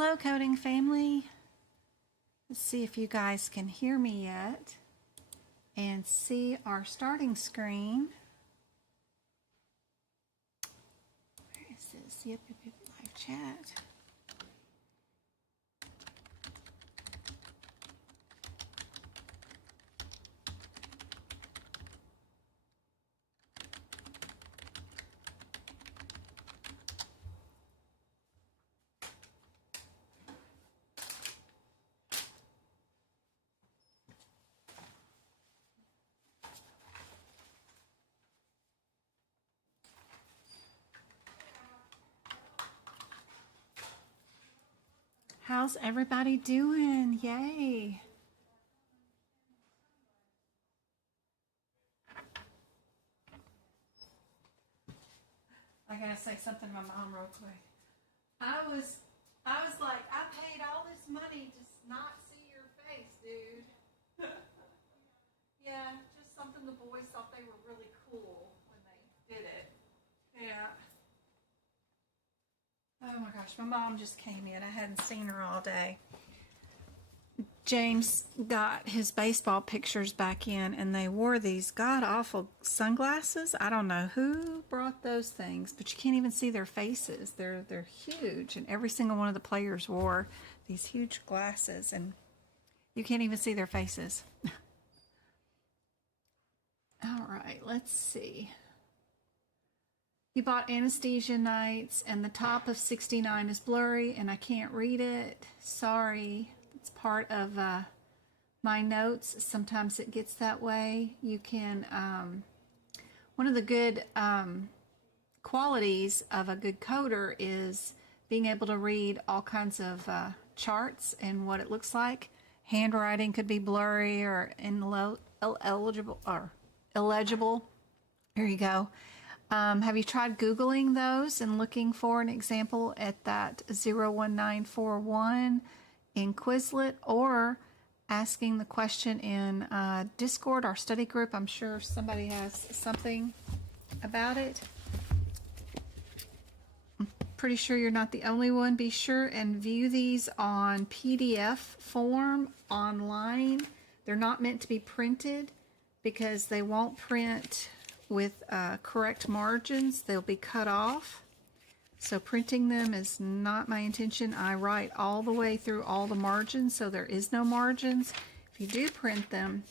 Hello, coding family. Let's see if you guys can hear me yet and see our starting screen. Where is this? Yep, live chat. How's everybody doing? Yay. I gotta say something to my mom real quick. I was like, I paid all this money to not see your face, dude. Yeah, just something the boys thought they were really cool when they did it. Yeah. Oh my gosh, my mom just came in. I hadn't seen her all day. James got his baseball pictures back in, and they wore these god-awful sunglasses. I don't know who brought those things, but you can't even see their faces. They're huge, and every single one of the players wore these huge glasses, and you can't even see their faces. All right, let's see. You bought Anesthesia Nights, and the top of 69 is blurry, and I can't read it. Sorry. It's part of my notes. Sometimes it gets that way. You can, one of the good qualities of a good coder is being able to read all kinds of charts and what it looks like. Handwriting could be blurry or illegible. Here you go. Have you tried Googling those and looking for an example at that 01941 in Quizlet, or asking the question in Discord, our study group? I'm sure somebody has something about it. I'm pretty sure you're not the only one. Be sure and view these on PDF form online. They're not meant to be printed because they won't print with correct margins. They'll be cut off. So printing them is not my intention. I write all the way through all the margins, so there is no margins. If you do print them,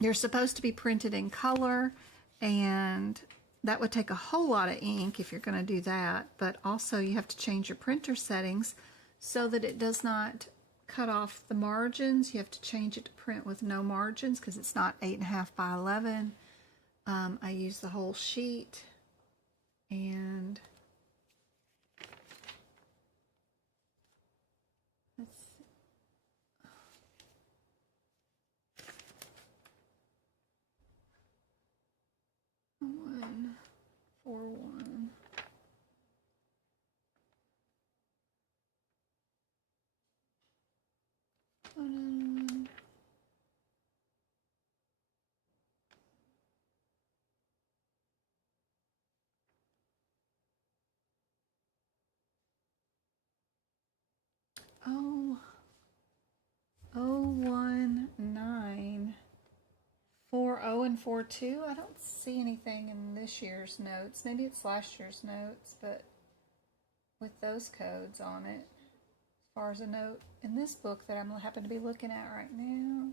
you're supposed to be printed in color, and that would take a whole lot of ink if you're going to do that. But also you have to change your printer settings so that it does not cut off the margins. You have to change it to print with no margins because it's not 8.5 by 11. I use the whole sheet. And let's see. 141. Oh, 019 40 and 42. I don't see anything in this year's notes. Maybe it's last year's notes, but with those codes on it, as far as a note in this book that I happen to be looking at right now.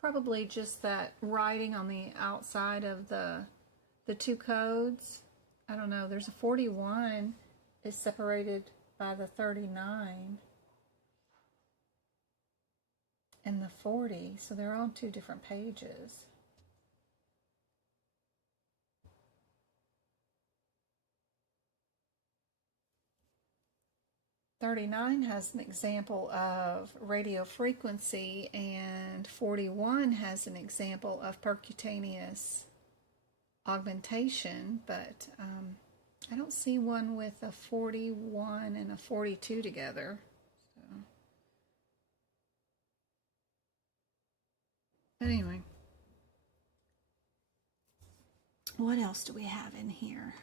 Probably just that writing on the outside of the two codes. I don't know. There's a 41 is separated by the 39 and the 40, so they're on two different pages. .39 has an example of radio frequency, and 41 has an example of percutaneous augmentation, but I don't see one with a 41 and a 42 together. So But anyway, what else do we have in here?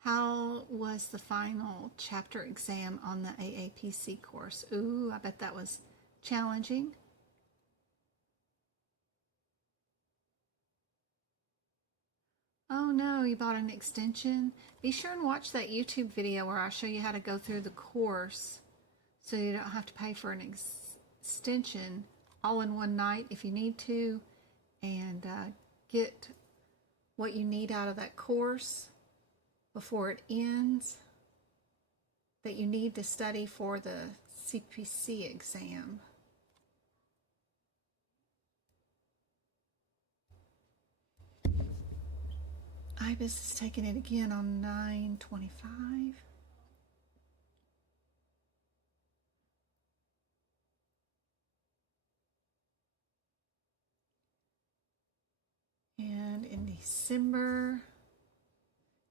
How was the final chapter exam on the AAPC course? Ooh, I bet that was challenging. Oh no, you bought an extension? Be sure and watch that YouTube video where I show you how to go through the course so you don't have to pay for an extension all in one night if you need to, and get what you need out of that course before it ends that you need to study for the CPC exam. IBIS is taking it again on 9/25. And in December,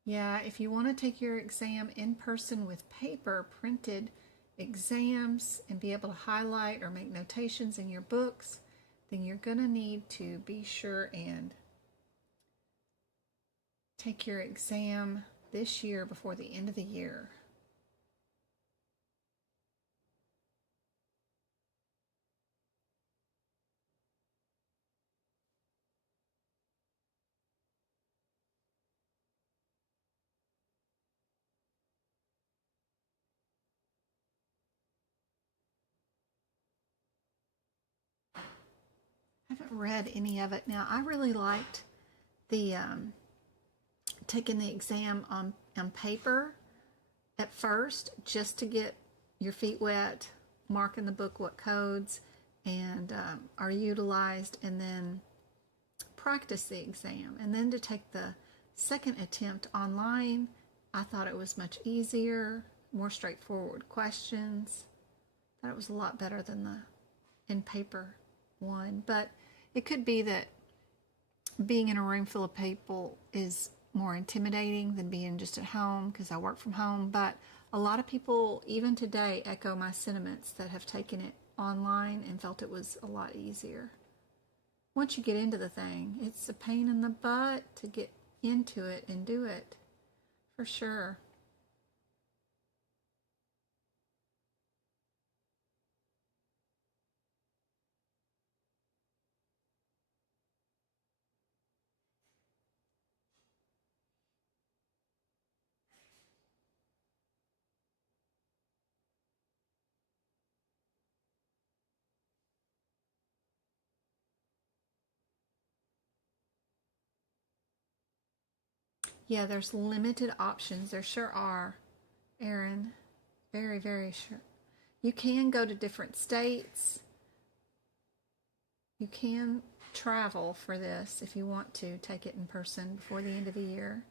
yeah, if you want to take your exam in person with paper, printed exams, and be able to highlight or make notations in your books, then you're going to need to be sure and take your exam this year before the end of the year. I haven't read any of it. Now, I really liked the taking the exam on paper at first, just to get your feet wet, mark in the book what codes and are utilized, and then practice the exam. And then to take the second attempt online, I thought it was much easier, more straightforward questions. I thought it was a lot better than the in paper one. But it could be that being in a room full of people is more intimidating than being just at home, because I work from home. But a lot of people, even today, echo my sentiments that have taken it online and felt it was a lot easier. Once you get into the thing, it's a pain in the butt to get into it and do it, for sure. Yeah, there's limited options. There sure are, Aaron. Very, very sure. You can go to different states. You can travel for this if you want to take it in person before the end of the year.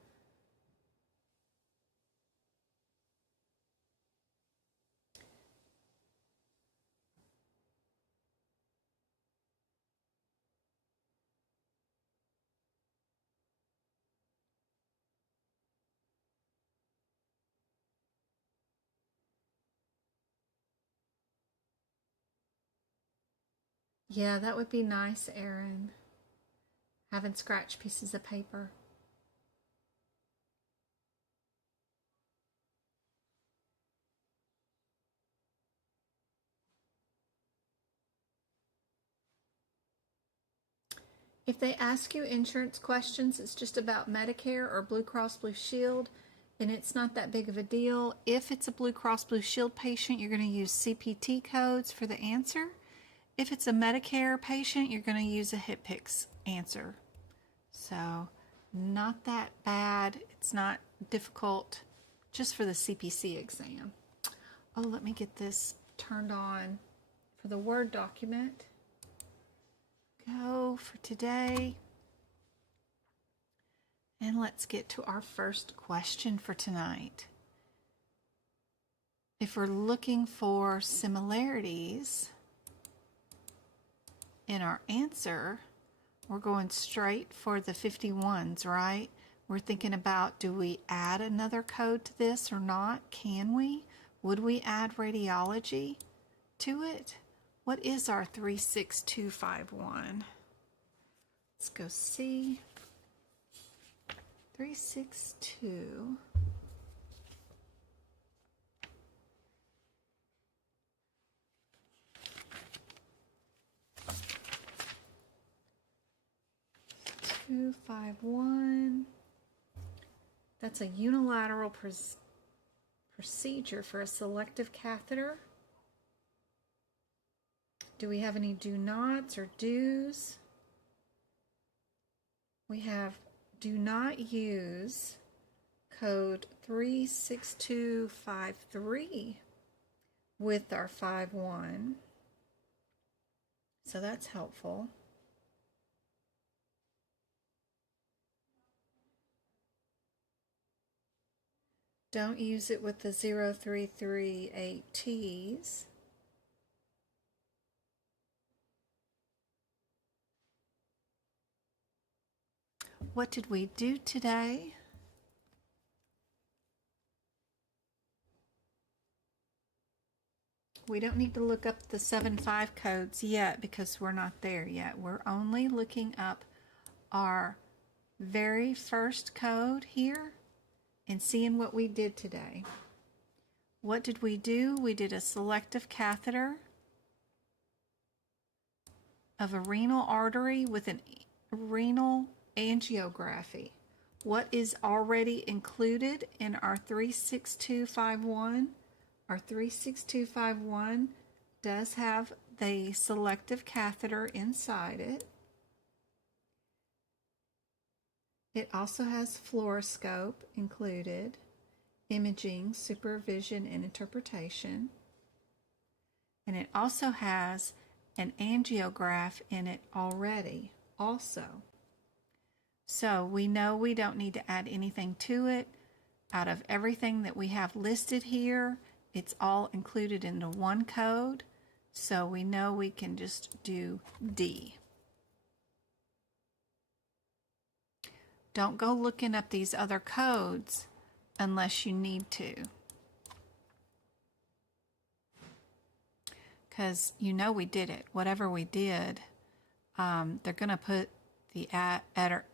Yeah, that would be nice, Aaron. Having scratch pieces of paper. If they ask you insurance questions, it's just about Medicare or Blue Cross Blue Shield, and it's not that big of a deal. If it's a Blue Cross Blue Shield patient, you're going to use CPT codes for the answer. If it's a Medicare patient, you're going to use a HitPix answer. So, not that bad. It's not difficult, just for the CPC exam. Oh, let me get this turned on for the Word document. Go for today. And let's get to our first question for tonight. If we're looking for similarities in our answer, we're going straight for the 51s, right? We're thinking about, do we add another code to this or not? Can we? Would we add radiology to it? What is our 36251? Let's go see. 362. Two, 5, 1. That's a unilateral procedure for a selective catheter. Do we have any do nots or do's? We have do not use code 36253 with our 5-1. So that's helpful. Don't use it with the 0338Ts. What did we do today? We don't need to look up the 7.5 codes yet because we're not there yet. We're only looking up our very first code here and seeing what we did today. What did we do? We did a selective catheter of a renal artery with an renal angiography. What is already included in our 36251? Our 36251 does have the selective catheter inside it. It also has fluoroscope included, imaging, supervision, and interpretation. And it also has an angiograph in it already also. So we know we don't need to add anything to it. Out of everything that we have listed here, it's all included into one code. So we know we can just do D. Don't go looking up these other codes unless you need to. Because you know we did it. Whatever we did, they're going to put the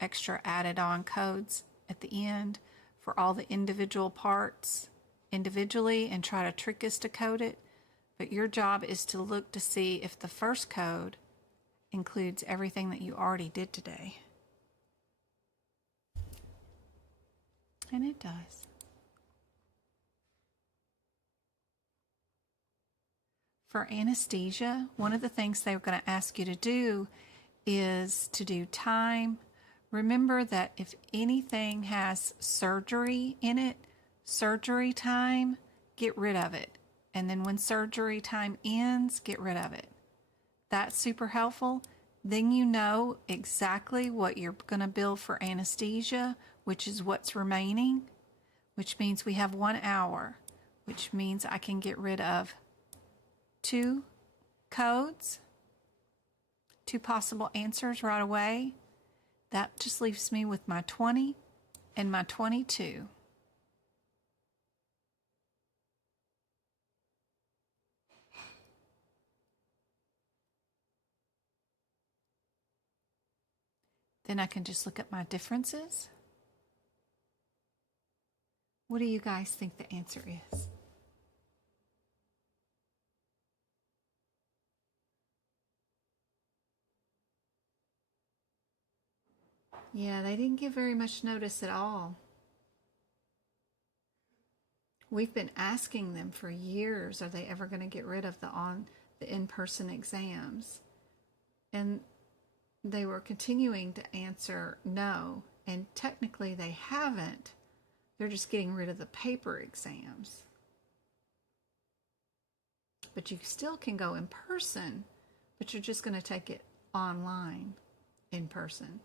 extra added on codes at the end for all the individual parts individually and try to trick us to code it. But your job is to look to see if the first code includes everything that you already did today. And it does. For anesthesia, one of the things they're going to ask you to do is to do time. Remember that if anything has surgery in it, surgery time, get rid of it. And then when surgery time ends, get rid of it. That's super helpful. Then you know exactly what you're going to bill for anesthesia, which is what's remaining, which means we have 1 hour, which means I can get rid of 2 codes, 2 possible answers right away. That just leaves me with my 20 and my 22. Then I can just look at my differences. What do you guys think the answer is? Yeah, they didn't give very much notice at all. We've been asking them for years, are they ever going to get rid of the in-person exams? And they were continuing to answer no, and technically they haven't. They're just getting rid of the paper exams. But you still can go in person, but you're just going to take it online in person.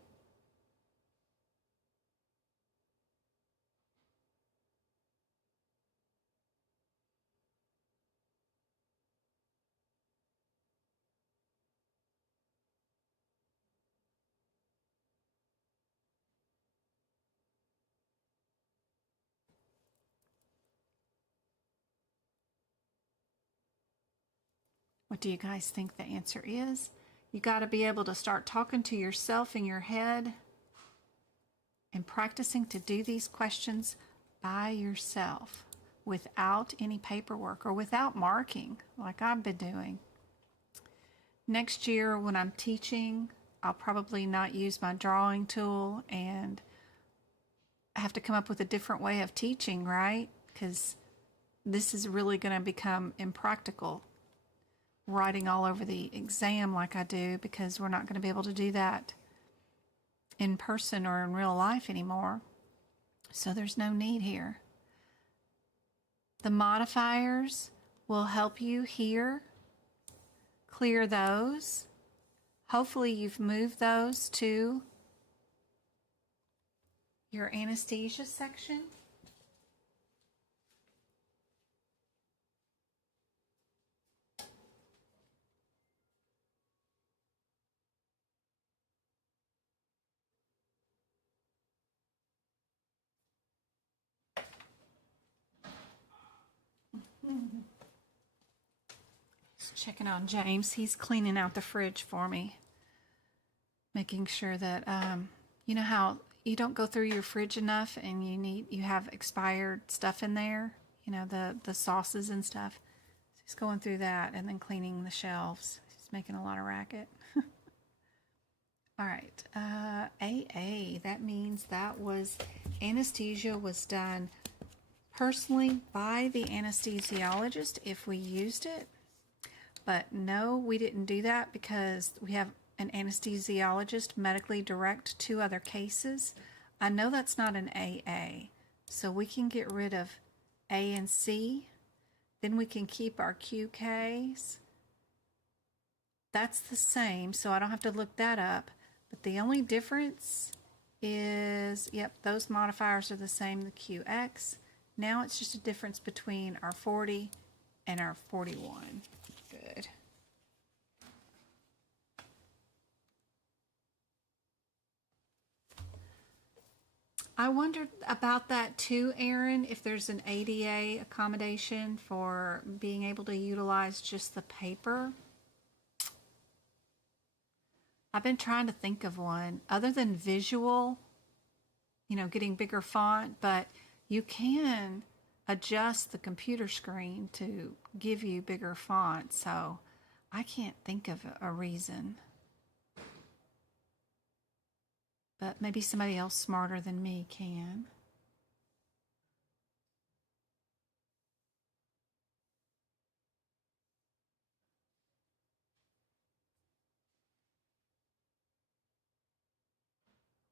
What do you guys think the answer is? You got to be able to start talking to yourself in your head and practicing to do these questions by yourself without any paperwork or without marking like I've been doing. Next year when I'm teaching, I'll probably not use my drawing tool and I have to come up with a different way of teaching, right? Because this is really going to become impractical, writing all over the exam like I do, because we're not going to be able to do that in person or in real life anymore. So there's no need here. The modifiers will help you here. Clear those. Hopefully you've moved those to your anesthesia section. Just checking on James. He's cleaning out the fridge for me. Making sure that, you know how you don't go through your fridge enough and you have expired stuff in there, you know, the sauces and stuff. So he's going through that and then cleaning the shelves. He's making a lot of racket. All right, AA, that means that was anesthesia was done personally by the anesthesiologist if we used it. But no, we didn't do that because we have an anesthesiologist medically direct 2 other cases. I know that's not an AA, so we can get rid of A and C. Then we can keep our QKs. That's the same, so I don't have to look that up. But the only difference is, yep, those modifiers are the same, the QX. Now it's just a difference between our 40 and our 41. Good. I wondered about that too, Erin, if there's an ADA accommodation for being able to utilize just the paper. I've been trying to think of one other than visual, you know, getting bigger font, but you can adjust the computer screen to give you bigger font. So I can't think of a reason. But maybe somebody else smarter than me can.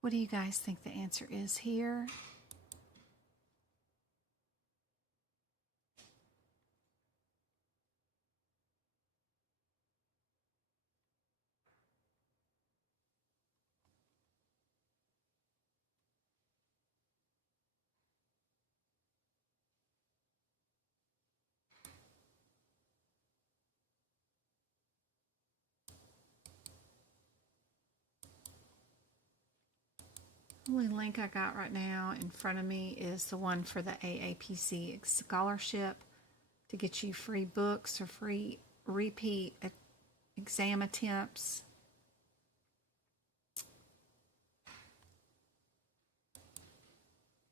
What do you guys think the answer is here? The only link I got right now in front of me is the one for the AAPC scholarship to get you free books or free repeat exam attempts.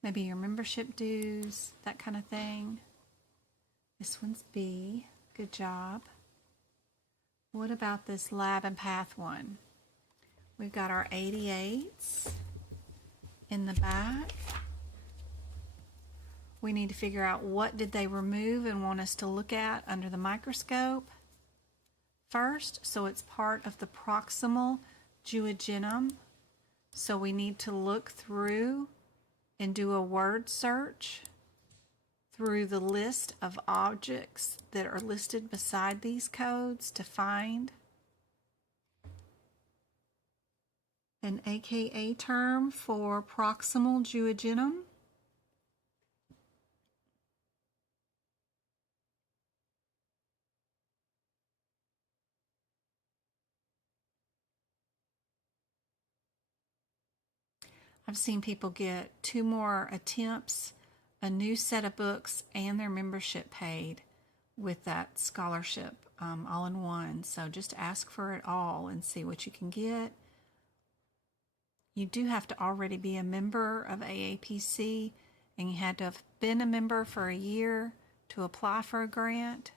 Maybe your membership dues, that kind of thing. This one's B. Good job. What about this lab and path one? We've got our 88s in the back. We need to figure out what did they remove and want us to look at under the microscope first. So it's part of the proximal duodenum. So we need to look through and do a word search through the list of objects that are listed beside these codes to find an AKA term for proximal duodenum. I've seen people get 2 more attempts, a new set of books, and their membership paid with that scholarship all in one. So just ask for it all and see what you can get. You do have to already be a member of AAPC, and you had to have been a member for a year to apply for a grant.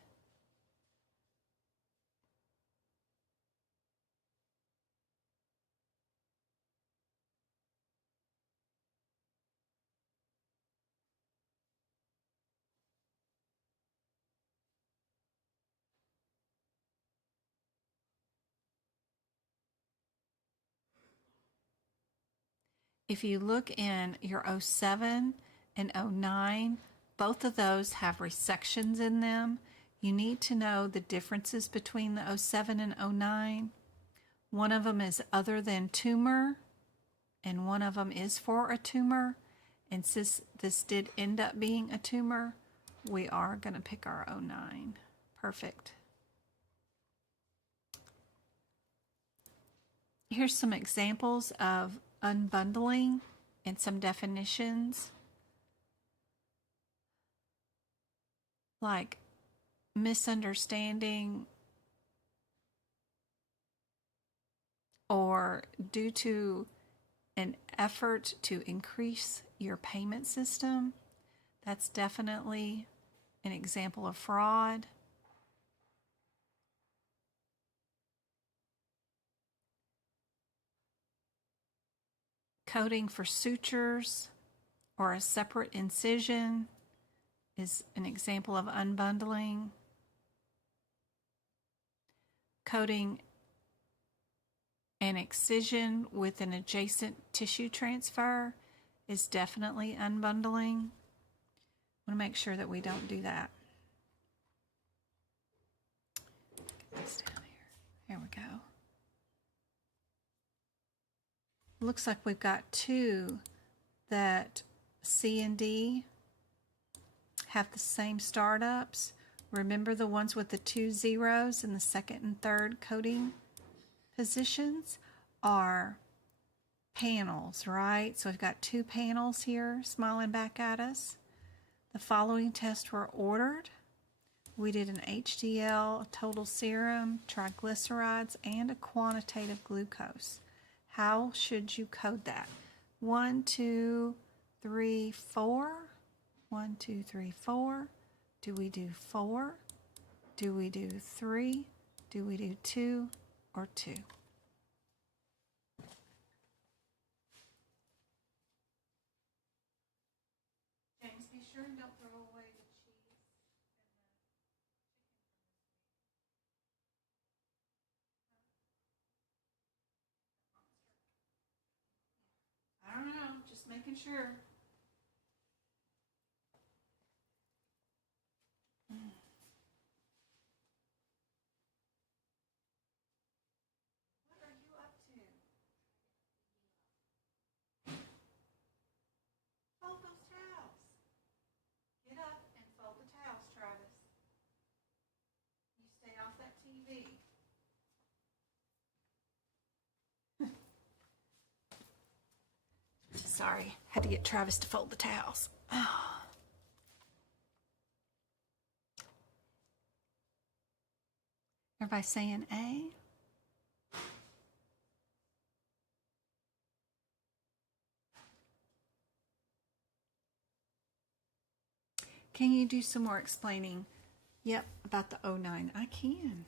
If you look in your 07 and 09, both of those have resections in them. You need to know the differences between the 07 and 09. One of them is other than tumor, and one of them is for a tumor. And since this did end up being a tumor, we are going to pick our 09. Perfect. Here's some examples of unbundling and some definitions, like misunderstanding or due to an effort to increase your payment system. That's definitely an example of fraud. Coding for sutures or a separate incision is an example of unbundling. Coding an excision with an adjacent tissue transfer is definitely unbundling. I want to make sure that we don't do that. Get this down here. Here we go. Looks like we've got two that C and D have the same startups. Remember the ones with the 2 zeros in the second and third coding positions are panels, right? So we've got two panels here smiling back at us. The following tests were ordered. We did an HDL, a total serum, triglycerides, and a quantitative glucose. How should you code that? 1, 2, 3, 4. 1, 2, 3, 4. Do we do 4? Do we do 3? Do we do 2 or 2? James, be sure and don't throw away the cheese. I don't know, just making sure. What are you up to? Fold those towels. Get up and fold the towels, Travis. You stay off that TV. Sorry, had to get Travis to fold the towels. Everybody saying A? Can you do some more explaining? Yep, about the 09. I can.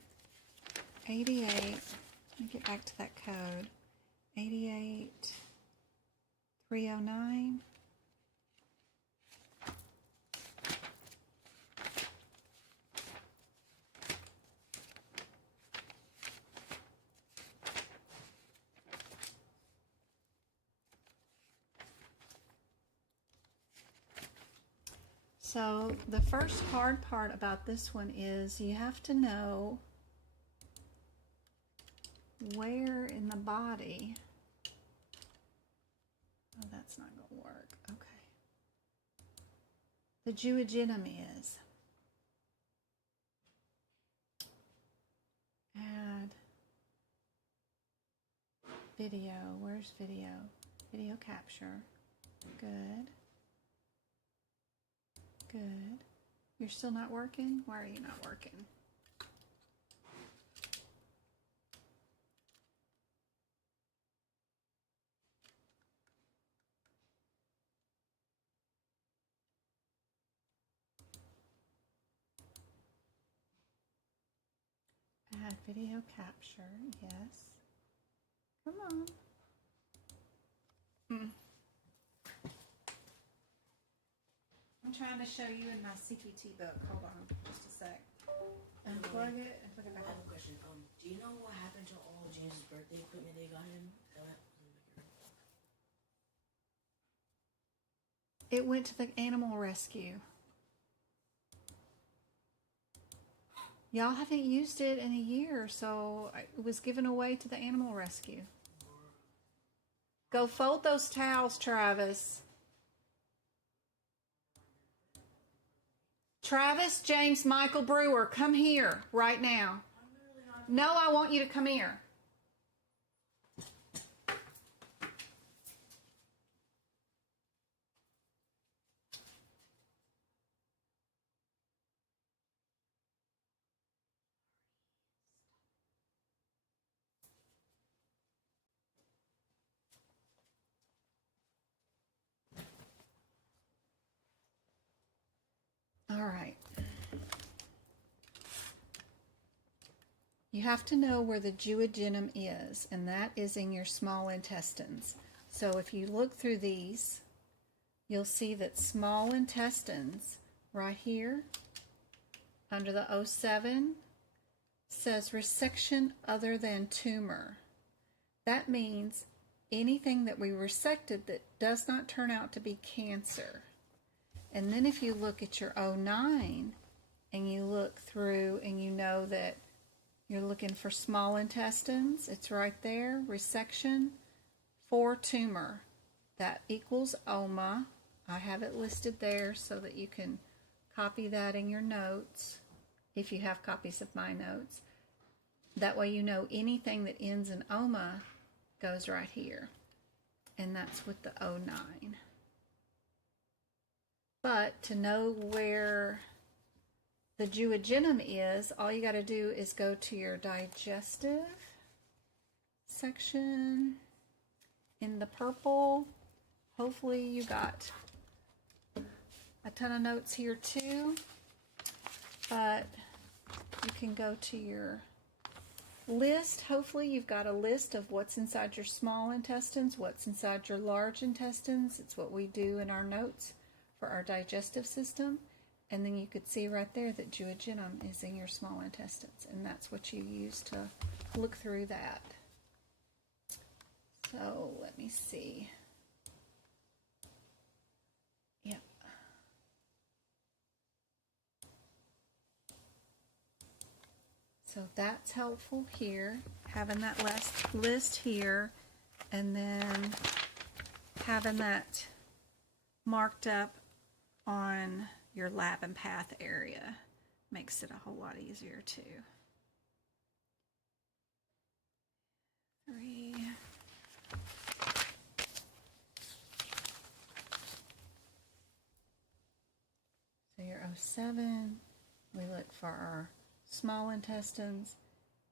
88. Let me get back to that code. 88 309. So the first hard part about this one is you have to know where in the body. Oh, that's not going to work. Okay. The duodenum is. Add video. Where's video? Video capture. Good. Good. You're still not working? Why are you not working? Add video capture, yes. Come on. I'm trying to show you in my CPT book. Hold on just a sec. Unplug it and put it I back have on. a question. Do you know what happened to all of James' birthday equipment they got him? It went to the animal rescue. Y'all haven't used it in a year, so it was given away to the animal rescue. Go fold those towels, Travis. Travis, James, Michael Brewer, come here right now. No, I want you to come here. All right. You have to know where the duodenum is, and that is in your small intestines. So if you look through these, you'll see that small intestines right here under the O7 says resection other than tumor. That means anything that we resected that does not turn out to be cancer. And then if you look at your O9 and you look through and you know that you're looking for small intestines, it's right there, resection for tumor. That equals OMA. I have it listed there so that you can copy that in your notes if you have copies of my notes. That way you know anything that ends in OMA goes right here. And that's with the O9. But to know where the duodenum is, all you got to do is go to your digestive section in the purple. Hopefully you got a ton of notes here too, but you can go to your list. Hopefully you've got a list of what's inside your small intestines, what's inside your large intestines. It's what we do in our notes for our digestive system. And then you could see right there that duodenum is in your small intestines, and that's what you use to look through that. So let me see. Yep. So that's helpful here, having that last list here, and then having that marked up on your lab and path area makes it a whole lot easier too. 3. So your O7, we look for our small intestines,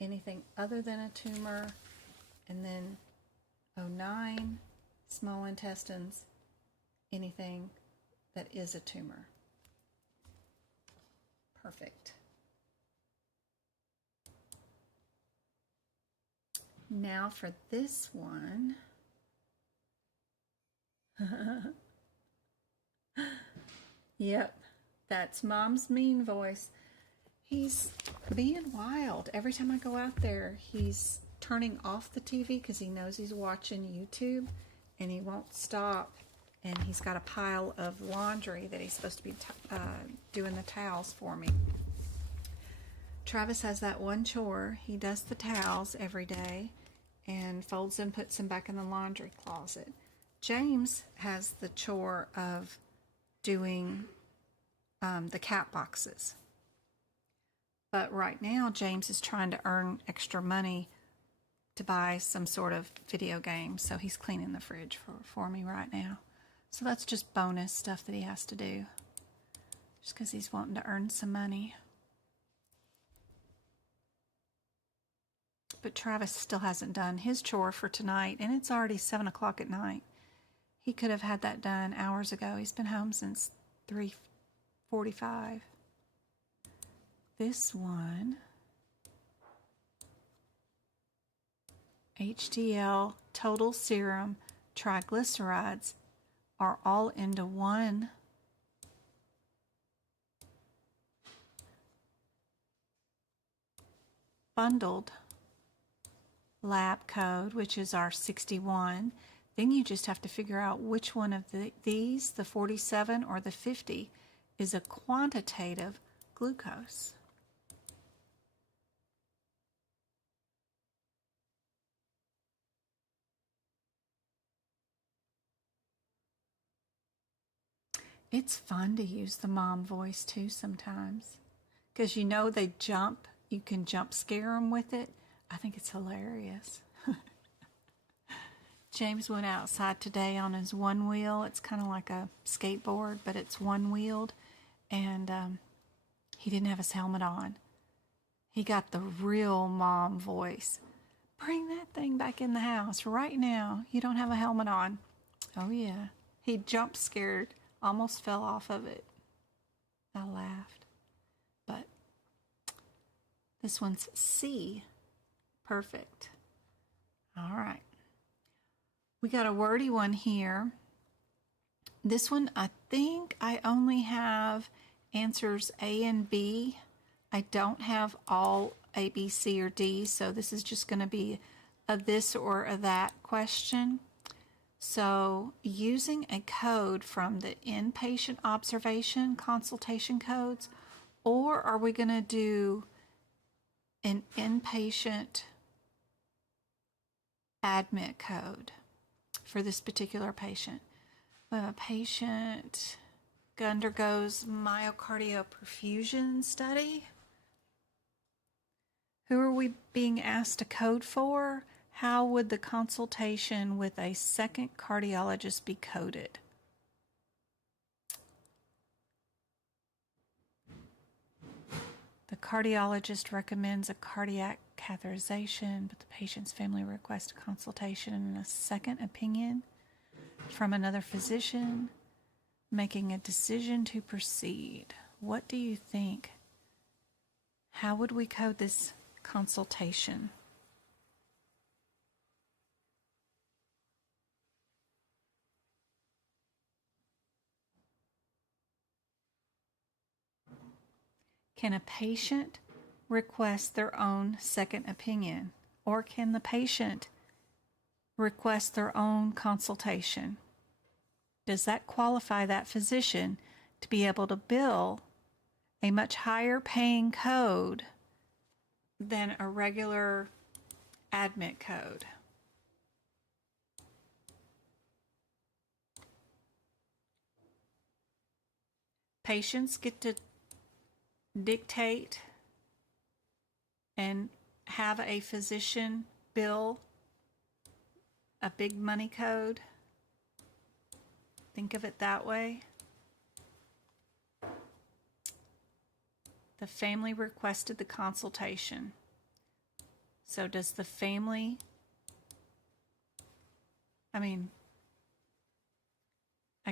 anything other than a tumor, and then O9, small intestines, anything that is a tumor. Perfect. Now for this one. Yep, that's Mom's mean voice. He's being wild. Every time I go out there, he's turning off the TV because he knows he's watching YouTube, and he won't stop. And he's got a pile of laundry that he's supposed to be doing the towels for me. Travis has that one chore. He does the towels every day and folds them, puts them back in the laundry closet. James has the chore of doing the cat boxes. But right now, James is trying to earn extra money to buy some sort of video game. So he's cleaning the fridge for me right now. So that's just bonus stuff that he has to do. just because he's wanting to earn some money. But Travis still hasn't done his chore for tonight, and it's already 7 o'clock at night. He could have had that done hours ago. He's been home since 3:45. This one, HDL, total serum, triglycerides are all into one bundled lab code, which is our 61. Then you just have to figure out which one of these, the 47 or the 50, is a quantitative glucose. It's fun to use the mom voice too sometimes, because you know they jump. You can jump scare them with it. I think it's hilarious. James went outside today on his one wheel. It's kind of like a skateboard, but it's one wheeled, and he didn't have his helmet on. He got the real mom voice. Bring that thing back in the house right now. You don't have a helmet on. Oh yeah. He jump scared, almost fell off of it. I laughed. But this one's C. Perfect. All right. We got a wordy one here. This one, I think I only have answers A and B. I don't have all A, B, C, or D, so this is just going to be a this or a that question. So using a code from the inpatient observation consultation codes, or are we going to do an inpatient admit code for this particular patient? We have a patient who undergoes myocardial perfusion study. Who are we being asked to code for? How would the consultation with a second cardiologist be coded? The cardiologist recommends a cardiac catheterization, but the patient's family requests a consultation and a second opinion from another physician, making a decision to proceed. What do you think? How would we code this consultation? Can a patient request their own second opinion? Or can the patient request their own consultation? Does that qualify that physician to be able to bill a much higher paying code than a regular admit code? Patients get to dictate and have a physician bill a big money code. Think of it that way. The family requested the consultation. So does the family, I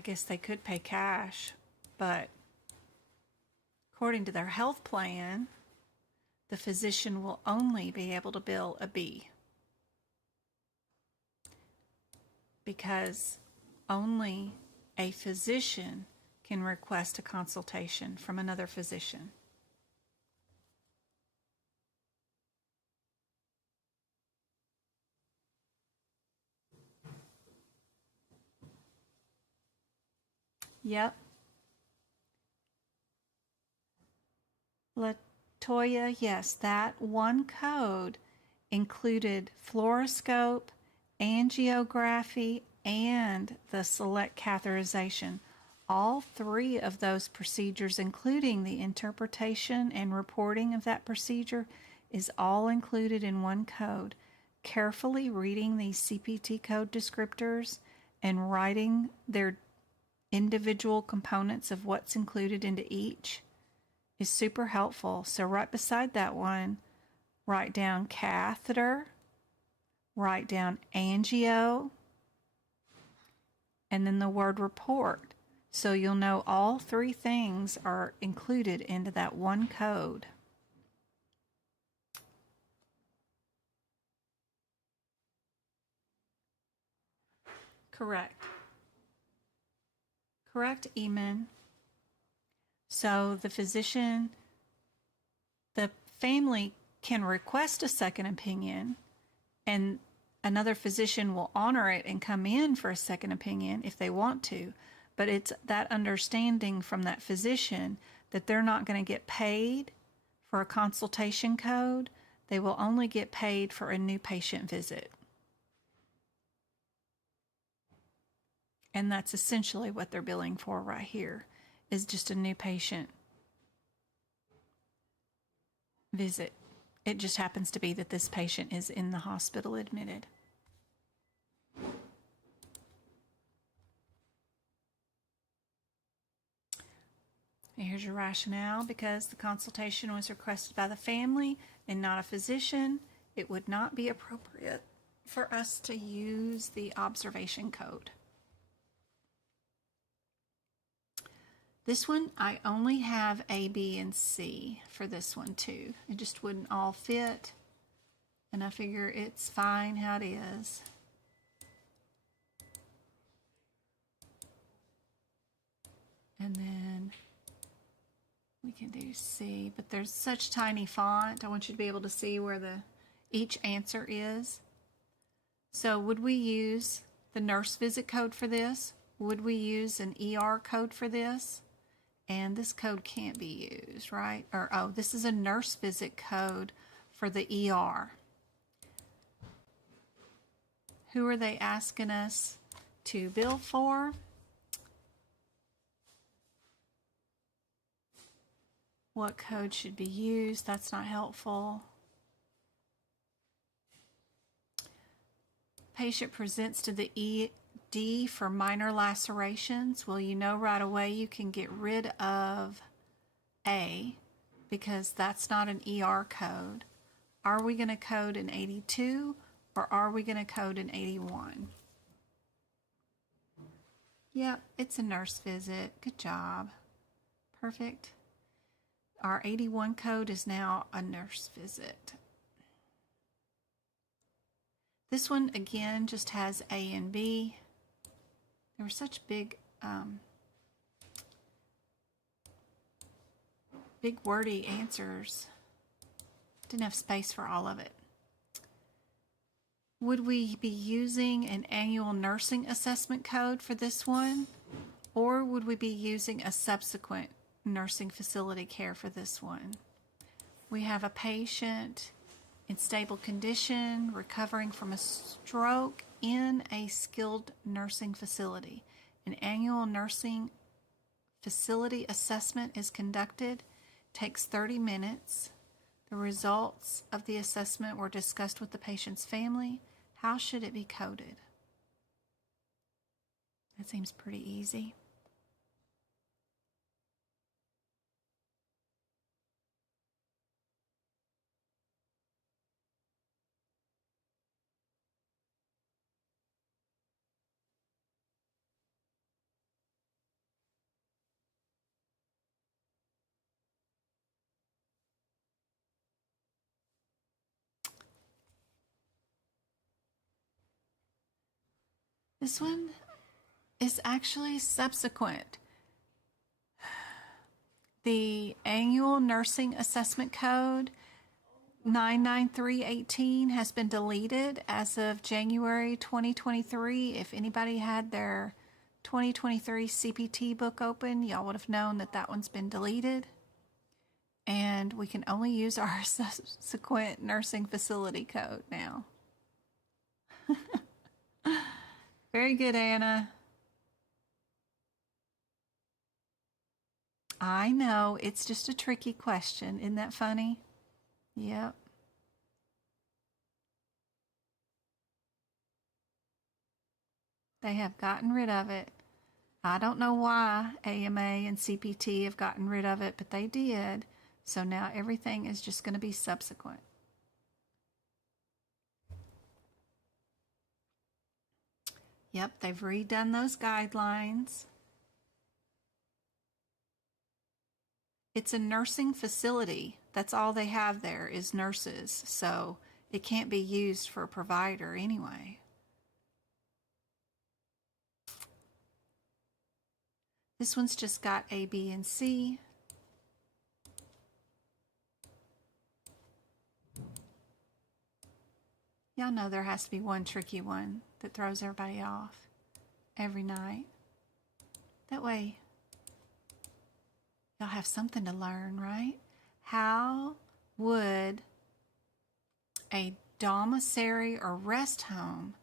guess they could pay cash, but according to their health plan, the physician will only be able to bill a B, because only a physician can request a consultation from another physician. Yep. Latoya, yes, that one code included fluoroscope, angiography, and the select catheterization. All three of those procedures, including the interpretation and reporting of that procedure, is all included in one code. Carefully reading these CPT code descriptors and writing their individual components of what's included into each is super helpful. So right beside that one, write down catheter, write down angio, and then the word report. So you'll know all three things are included into that one code. Correct. Correct, Eamon. So the physician, the family can request a second opinion, and another physician will honor it and come in for a second opinion if they want to. But it's that understanding from that physician that they're not going to get paid for a consultation code. They will only get paid for a new patient visit. And that's essentially what they're billing for right here, is just a new patient visit. It just happens to be that this patient is in the hospital admitted. And here's your rationale. Because the consultation was requested by the family and not a physician, it would not be appropriate for us to use the observation code. This one, I only have A, B, and C for this one too. It just wouldn't all fit. And I figure it's fine how it is. And then we can do C, but there's such tiny font. I want you to be able to see where each answer is. So would we use the nurse visit code for this? Would we use an ER code for this? And this code can't be used, right? Or, oh, this is a nurse visit code for the ER. Who are they asking us to bill for? What code should be used? That's not helpful. Patient presents to the ED for minor lacerations. Well, you know right away you can get rid of A because that's not an ER code. Are we going to code an 82 or are we going to code an 81? Yep, it's a nurse visit. Good job. Perfect. Our 81 code is now a nurse visit. This one, again, just has A and B. There were such big wordy answers. Didn't have space for all of it. Would we be using an annual nursing assessment code for this one? Or would we be using a subsequent nursing facility care for this one? We have a patient in stable condition, recovering from a stroke in a skilled nursing facility. An annual nursing facility assessment is conducted, takes 30 minutes. The results of the assessment were discussed with the patient's family. How should it be coded? That seems pretty easy. This one is actually subsequent. The annual nursing assessment code 99318 has been deleted as of January 2023. If anybody had their 2023 CPT book open, y'all would have known that that one's been deleted. And we can only use our subsequent nursing facility code now. Very good, Anna. I know, it's just a tricky question. Isn't that funny? Yep. They have gotten rid of it. I don't know why AMA and CPT have gotten rid of it, but they did. So now everything is just going to be subsequent. Yep, they've redone those guidelines. It's a nursing facility. That's all they have there is nurses. So it can't be used for a provider anyway. This one's just got A, B, and C. Y'all know there has to be one tricky one that throws everybody off every night. That way, y'all have something to learn, right? How would a domiciliary or rest home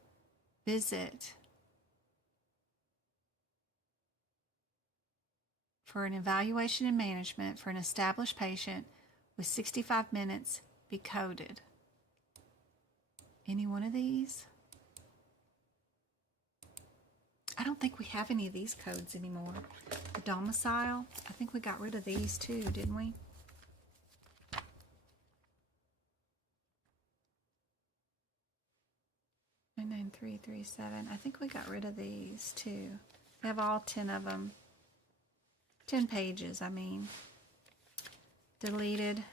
visit for an evaluation and management for an established patient with 65 minutes be coded? Any one of these? I don't think we have any of these codes anymore. The domicile, I think we got rid of these too, didn't we? Nine 99337. I think we got rid of these too. We have all 10 of them. 10 pages, I mean. Deleted.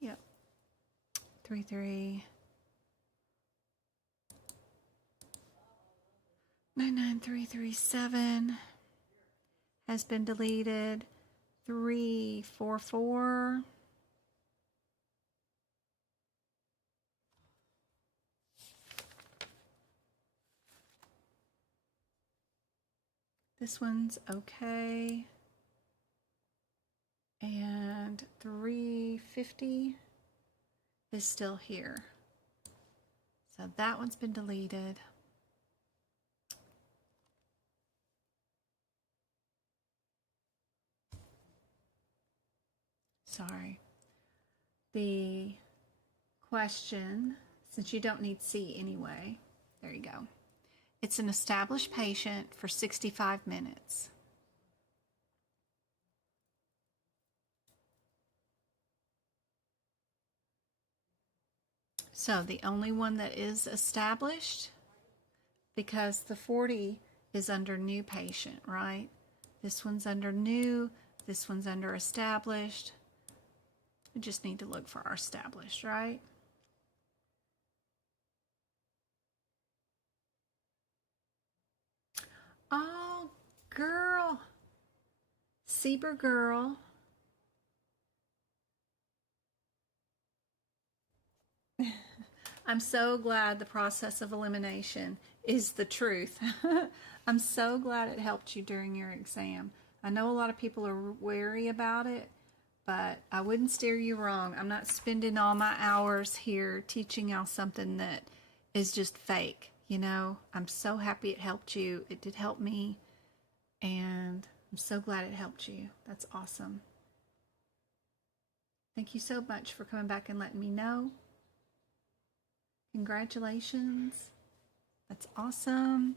Yep. 33. 99337 has been deleted. 344. This one's okay. And 350 is still here. So that one's been deleted. Sorry. The question, since you don't need C anyway, there you go. It's an established patient for 65 minutes. So the only one that is established, because the 40 is under new patient, right? This one's under new, this one's under established. We just need to look for our established, right? Oh, girl. Sieber girl. I'm so glad the process of elimination is the truth. I'm so glad it helped you during your exam. I know a lot of people are wary about it, but I wouldn't steer you wrong. I'm not spending all my hours here teaching y'all something that is just fake. You know, I'm so happy it helped you. It did help me, and I'm so glad it helped you. That's awesome. Thank you so much for coming back and letting me know. Congratulations. That's awesome.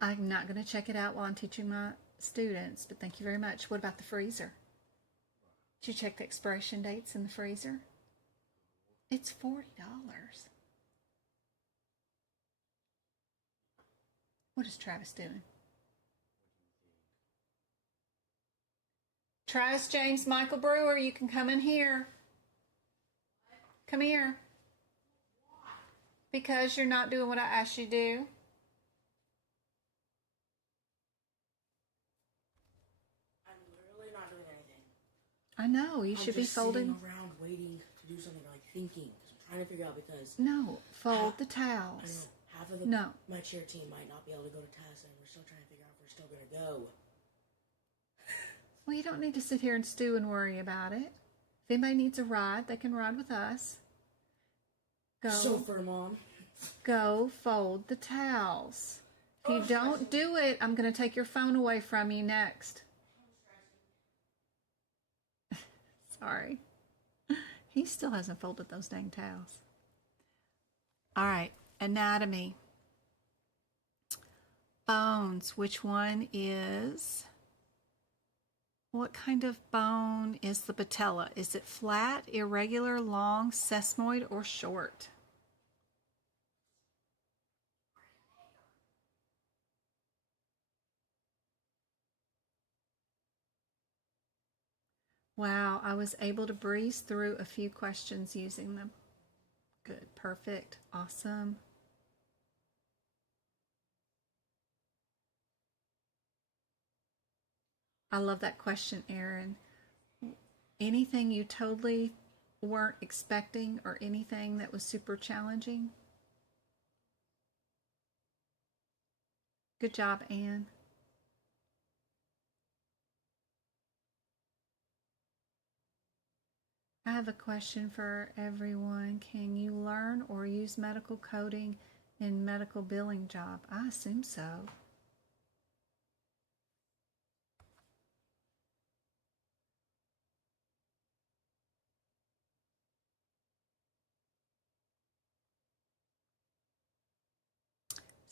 I'm not going to check it out while I'm teaching my students, but thank you very much. What about the freezer? Did you check the expiration dates in the freezer? It's $40. What is Travis doing? Travis James Michael Brewer, you can come in here. Come here. Because you're not doing what I asked you to do. I'm literally not doing anything. I know, you should be folding. I'm just sitting around waiting to do something, like thinking. I'm trying to figure out because... No, fold the I towels. know, half of my cheer team might not be able to go to TAS, and we're still trying to figure out if we're still going to go. Well, you don't need to sit here and stew and worry about it. If anybody needs a ride, they can ride with us. Chauffeur, Mom. Go fold the towels. If you don't do it, I'm going to take your phone away from you next. Sorry. He still hasn't folded those dang towels. All right, anatomy. Bones, which one is, what kind of bone is the patella? Is it flat, irregular, long, sesamoid, or short? Wow, I was able to breeze through a few questions using them. Good, perfect, awesome. I love that question, Erin. Anything you totally weren't expecting or anything that was super challenging? Good job, Anne. I have a question for everyone. Can you learn or use medical coding in medical billing job? I assume so.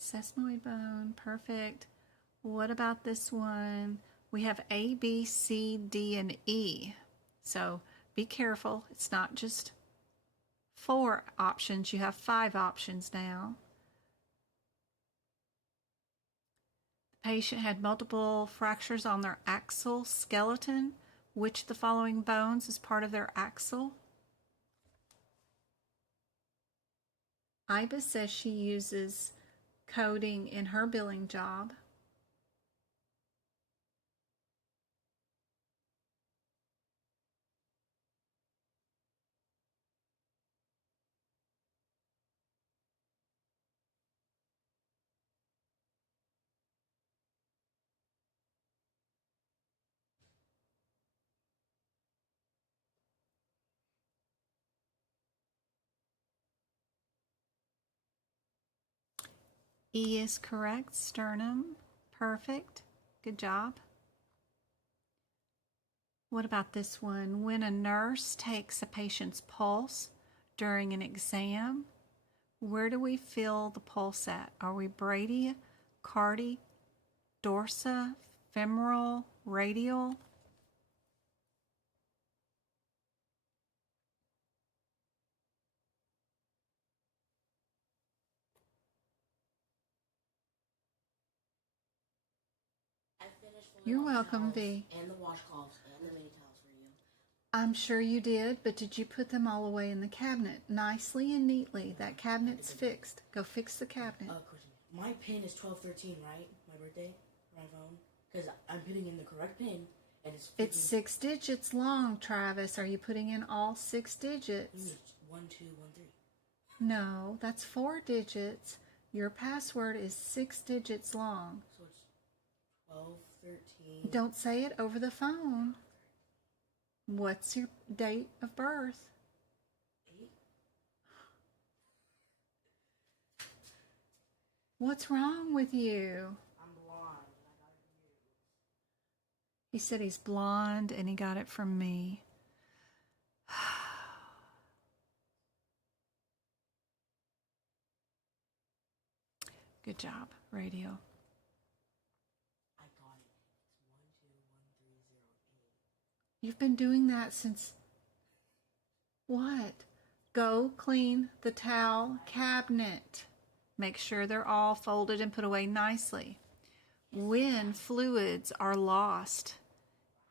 Sesamoid bone, perfect. What about this one? We have A, B, C, D, and E. So be careful. It's not just 4 options. You have 5 options now. The patient had multiple fractures on their axial skeleton. Which of the following bones is part of their axial? Iba says she uses coding in her billing job. E is correct. Sternum. Perfect. Good job. What about this one? When a nurse takes a patient's pulse during an exam, where do we feel the pulse at? Are we bradia, cardi, dorsa, femoral, radial? I finished folding You're all the welcome, towels V. and the washcloths and the mini towels for you. I'm sure you did, but did you put them all away in the cabinet nicely and neatly? That cabinet's fixed. Go fix the cabinet. Question. My pin is 1213, right? My birthday, my phone, because I'm putting in the correct pin, and it's. It's 6 digits long, Travis. Are you putting in all 6 digits? 1 2 1 3. No, that's 4 digits. Your password is 6 digits long. So it's 12 13. Don't say it over the phone. What's your date of birth? 8. What's wrong with you? I'm blonde. I got it from you. He said he's blonde and he got it from me. Good job, radio. I got it. It's 1 2 1 3 0 8. You've been doing that since what? Go clean the towel cabinet. Make sure they're all folded and put away nicely. When fluids are lost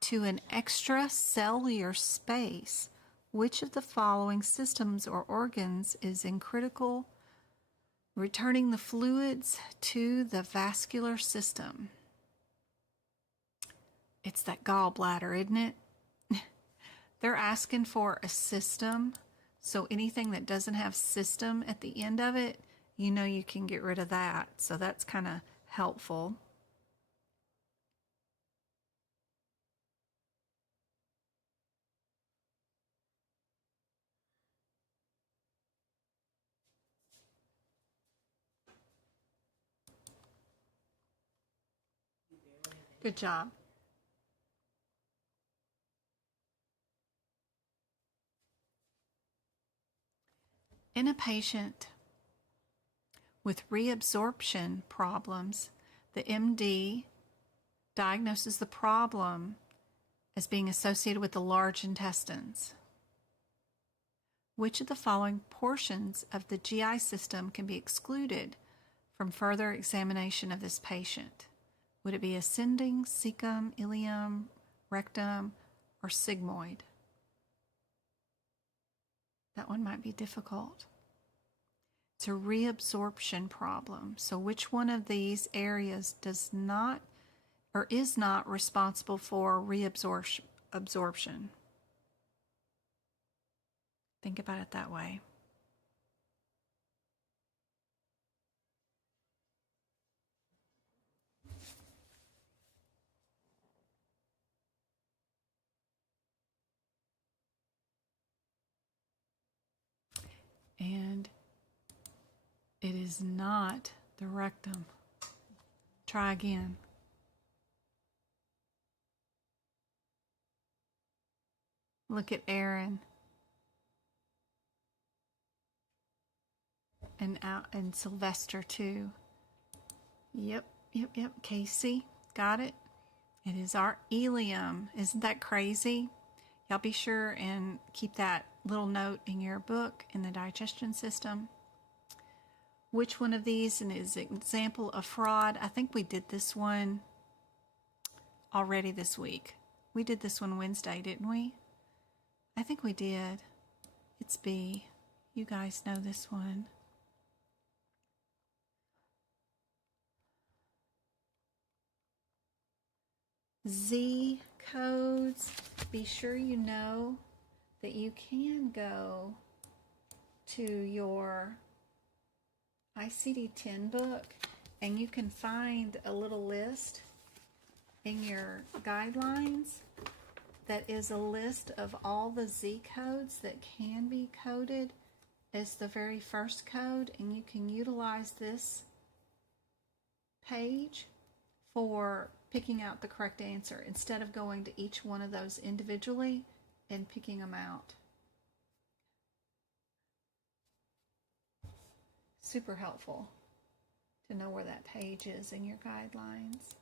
to an extracellular space, which of the following systems or organs is in critical returning the fluids to the vascular system? It's that gallbladder, isn't it? They're asking for a system, so anything that doesn't have system at the end of it, you know you can get rid of that. So that's kind of helpful. Good job. In a patient with reabsorption problems, the MD diagnoses the problem as being associated with the large intestines. Which of the following portions of the GI system can be excluded from further examination of this patient? Would it be ascending, cecum, ileum, rectum, or sigmoid? That one might be difficult. It's a reabsorption problem. So which one of these areas does not or is not responsible for reabsorption? Think about it that way. And it is not the rectum. Try again. Look at Aaron and Sylvester too. Yep. Casey, got it? It is our ileum. Isn't that crazy? Y'all be sure and keep that little note in your book in the digestion system. Which one of these is an example of fraud? I think we did this one already this week. We did this one Wednesday, didn't we? I think we did. It's B. You guys know this one. Z codes. Be sure you know that you can go to your ICD-10 book and you can find a little list in your guidelines that is a list of all the Z codes that can be coded as the very first code, and you can utilize this page for picking out the correct answer instead of going to each one of those individually and picking them out. Super helpful to know where that page is in your guidelines.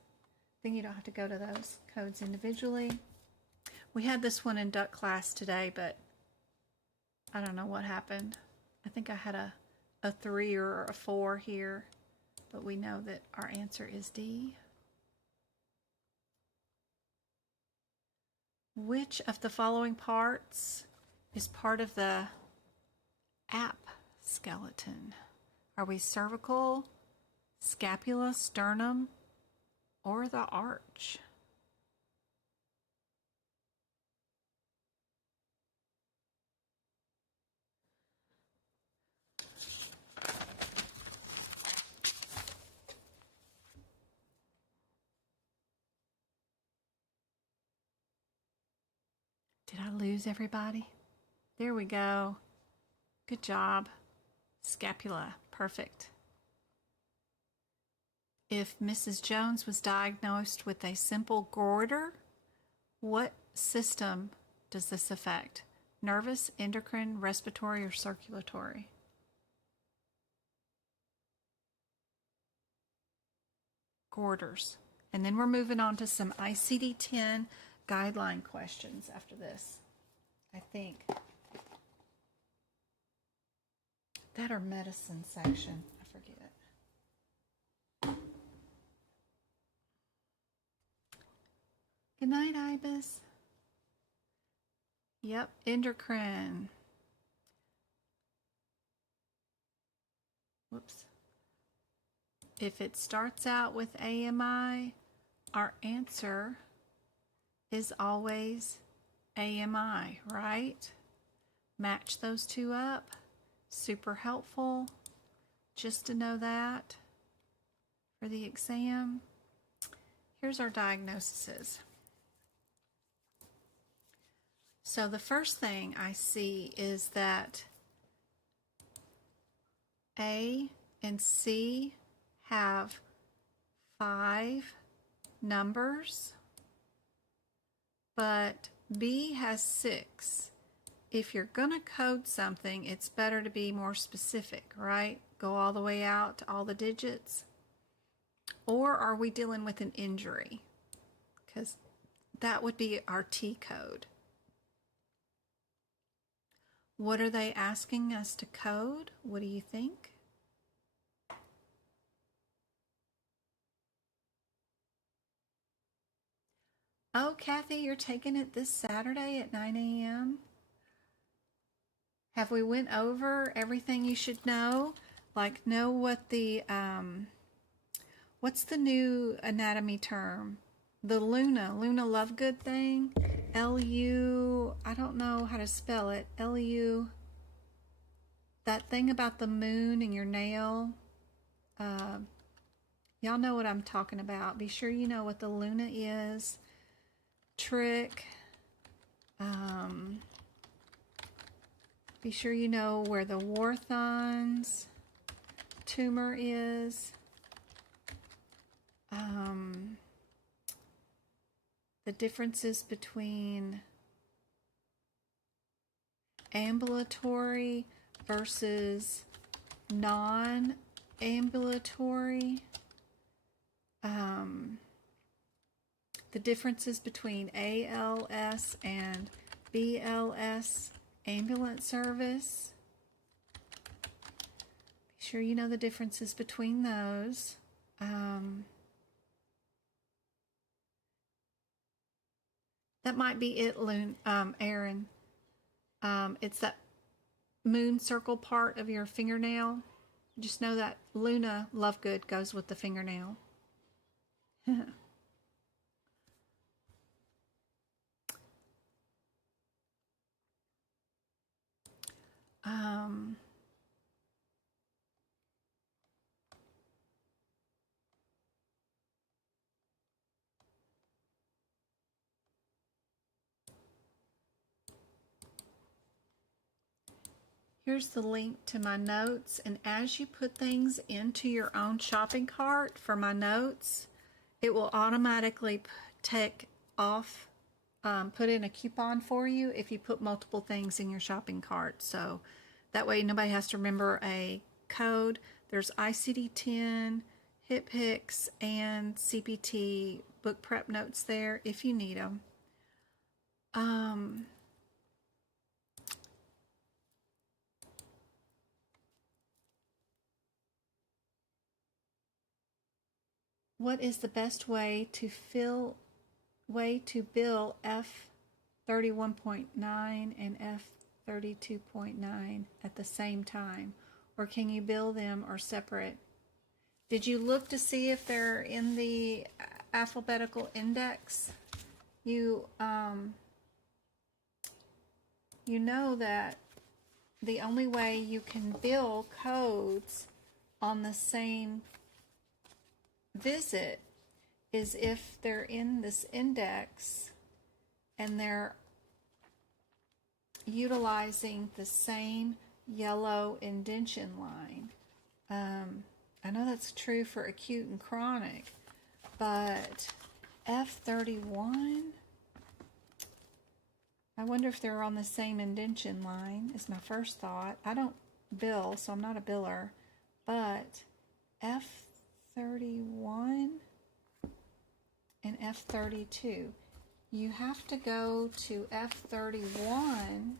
Then you don't have to go to those codes individually. We had this one in duck class today, but I don't know what happened. I think I had a 3 or a 4 here, but we know that our answer is D. Which of the following parts is part of the app skeleton? Are we cervical, scapula, sternum, or the arch? Did I lose everybody? There we go. Good job. Scapula. Perfect. If Mrs. Jones was diagnosed with a simple goiter, what system does this affect? Nervous, endocrine, respiratory, or circulatory? Goiters. And then we're moving on to some ICD-10 guideline questions after this, I think. That or medicine section, I forget. Good night, Ibis. Yep, endocrine. Whoops. If it starts out with AMI, our answer is always AMI, right? Match those two up. Super helpful just to know that for the exam. Here's our diagnoses. So the first thing I see is that A and C have 5 numbers, but B has 6. if you're going to code something, it's better to be more specific, right? Go all the way out to all the digits. Or are we dealing with an injury? Because that would be our T code. What are they asking us to code? What do you think? Oh, Kathy, you're taking it this Saturday at 9 a.m.? Have we went over everything you should know? Like know what the, what's the new anatomy term? The Luna Lovegood thing? L-U, I don't know how to spell it. L-U, that thing about the moon and your nail. Y'all know what I'm talking about. Be sure you know what the Luna is. Trick. Be sure you know where the Warthan's tumor is. The differences between ambulatory versus non-ambulatory. The differences between ALS and BLS ambulance service. Be sure you know the differences between those. That might be it, Aaron. It's that moon circle part of your fingernail. Just know that Luna Lovegood goes with the fingernail. Here's the link to my notes, and as you put things into your own shopping cart for my notes, it will automatically take off, put in a coupon for you if you put multiple things in your shopping cart. So that way nobody has to remember a code. There's ICD-10, HipHICS, and CPT book prep notes there if you need them. What is the best way to bill F31.9 and F32.9 at the same time? Or can you bill them or separate? Did you look to see if they're in the alphabetical index? You know that the only way you can bill codes on the same visit is if they're in this index and they're utilizing the same yellow indentation line. I know that's true for acute and chronic, but F31, I wonder if they're on the same indentation line is my first thought. I don't bill, so I'm not a biller, but F31 and F32. You have to go to F31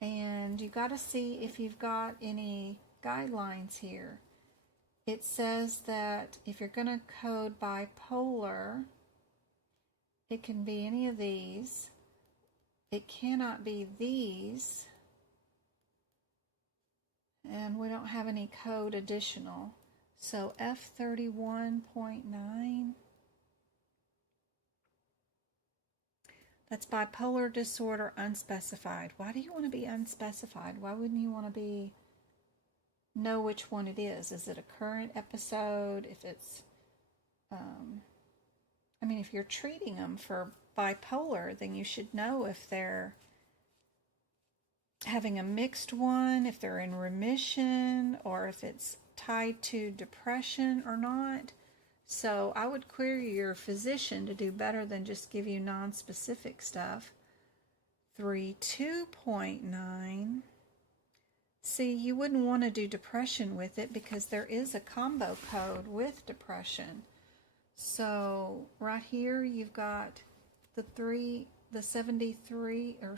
and you got to see if you've got any guidelines here. It says that if you're going to code bipolar, it can be any of these. It cannot be these. And we don't have any code additional. So F31.9, that's bipolar disorder unspecified. Why do you want to be unspecified? Why wouldn't you want to know which one it is? Is it a current episode? If it's, if you're treating them for bipolar, then you should know if they're having a mixed one, if they're in remission, or if it's tied to depression or not. So I would query your physician to do better than just give you non-specific stuff. 32.9. See, you wouldn't want to do depression with it because there is a combo code with depression. So right here you've got the 73 or